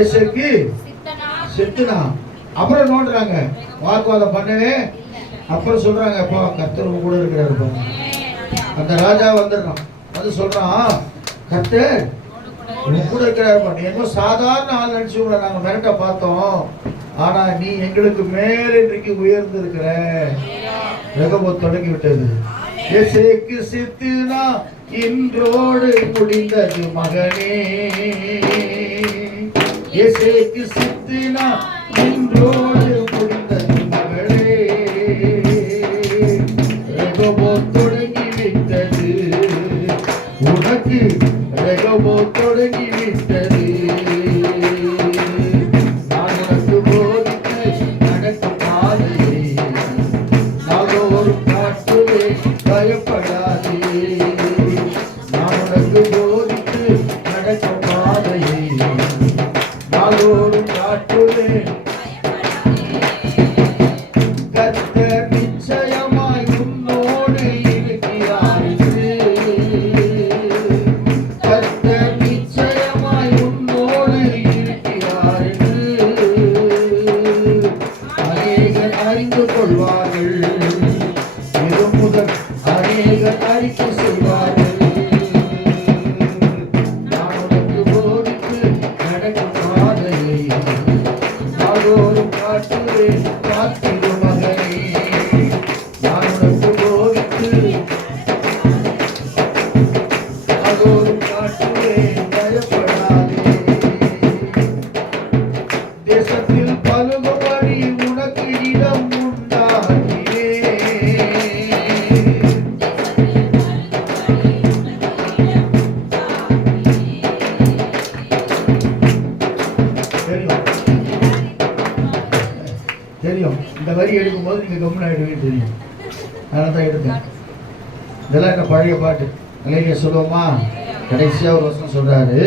ஏசேக்கு சித்தனா. அப்புறம் நோண்டுறாங்க, வாக்குவாதம் பண்ணவே. அப்புறம் சொல்றாங்க, அப்பா கர்த்தர் கூட இருக்கிறாரு. அந்த ராஜா வந்துடுறான், வந்து சொல்றான், கர்த்தர் கூட இருக்கிறாருப்பா. நீ என்ன சாதாரண ஆள் நினைச்சு கூட நாங்க மிரட்ட பார்த்தோம். ஆனா நீ எங்களுக்கு மேல இன்றைக்கு உயர்ந்து இருக்கிற. ரகபோத் தொடங்கி விட்டது. எசேக்கு சித்தனா இன்றோடு முடிந்தது மகனே. எசேக்கு சித்தனா இன்றோடு முடிந்தது மகளே. ரகபோத் தொடங்கி விட்டது உனக்கு. ரகபோத் தொடங்கி விட்டது. நான் உனக்கு போதித்து நடக்கும் பாதையை நாளோறும் காட்டுவே, பயப்படாதே. நான் உனக்கு போதித்து நடக்கும் பாதையை நாளோறும் காட்டுவே, தெரியும் இந்த வரி எடுக்கும்போது நீங்க கம்முன்னு ஆயிடுவீங்க தெரியும். அதனால தான் எடுத்தேன். இதெல்லாம் என்ன பழைய பாட்டு நிலையில சொல்லுவோமா. கடைசியா ஒரு வருஷம் சொல்றாரு,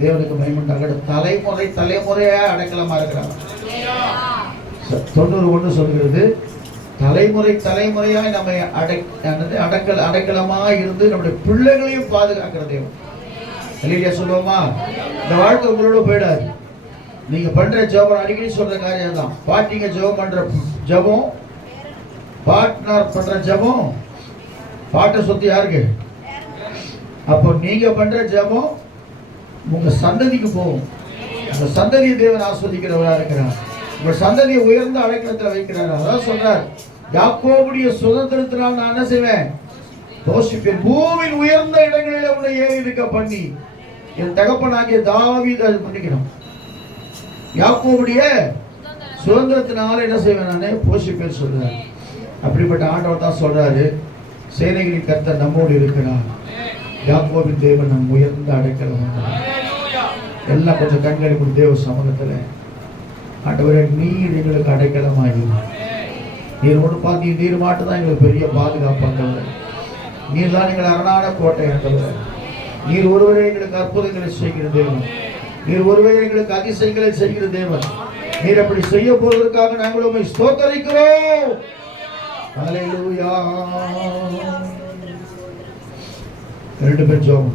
தேவனுக்கு மகிமைண்டாங்க, தலைமுறை தலைமுறையா அடைக்கலமா இருக்கிறாங்க. 91 சொல்கிறது, தலைமுறை தலைமுறையாய் நம்ம அடைக்கலமா இருந்து நம்முடைய பிள்ளைகளையும் பாதுகாக்கிற தேவன். நிலையில சொல்லுவோமா. இந்த வாழ்க்கை உங்களோட போயிடாது. நீங்க பண்ற ஜெபம் அடிக்கடி சொல்ற காரியம் தான். பாட்டிங்க ஜெபம் பண்ற ஜெபம், பார்ட்னர் பண்ற ஜெபம், பாட்டை சொத்து யாருக்கு? அப்போ நீங்க பண்ற ஜெபம் உங்க சந்ததிக்கு போகும். உங்க சந்ததியை தேவன் ஆஸ்வதிக்கிறவரா இருக்கிறார். உங்க சந்ததியை உயர்ந்த அடைக்கலத்தில் வைக்கிறார். அதான் சொல்றார், யாக்கோபுடைய சுதந்திரத்தினால் நான் என்ன செய்வேன்? போஷிப்பேன். பூமியின் உயர்ந்த இடங்களில் உன்னை ஏறி இருக்க பண்ணி என் தகப்பனாகிய தாவீது அது பண்ணிக்கணும். யாக்கோபுடைய சுதந்திரத்தினால என்ன செய்வேன்? நானே போஷிப்பேன் சொல்றாரு. அப்படிப்பட்ட ஆண்டவர் தான் சொல்றாரு, சேனைகளின் கர்த்தர் நம்மோடு இருக்கிறார். யாக்கோபின் தேவன் நம் உயர்ந்த அடைக்கலம். எல்லாம் கொஞ்சம் கண்களை கூட தேவ சமூகத்துல, ஆண்டவரே நீர் எங்களுக்கு அடைக்கலமாகும். நீர் ஒன்று பார்த்து நீர் மாட்டு தான் எங்களுக்கு பெரிய பாதுகாப்பாண்டவர். நீர் தான் எங்களை அரணான கோட்டை ஆண்டவர். நீர் ஒருவரே எங்களுக்கு அற்புதங்களை செய்கிற தேவன். நீர் ஒருவரே எங்களுக்கு அதிசயங்களை செய்கிற தேவன். நீர் அப்படி செய்ய போவதற்காக நாங்கள் உம்மை ஸ்தோத்திரிக்கிறோம். ஹல்லேலூயா. 2 பேர் ஜெபம்.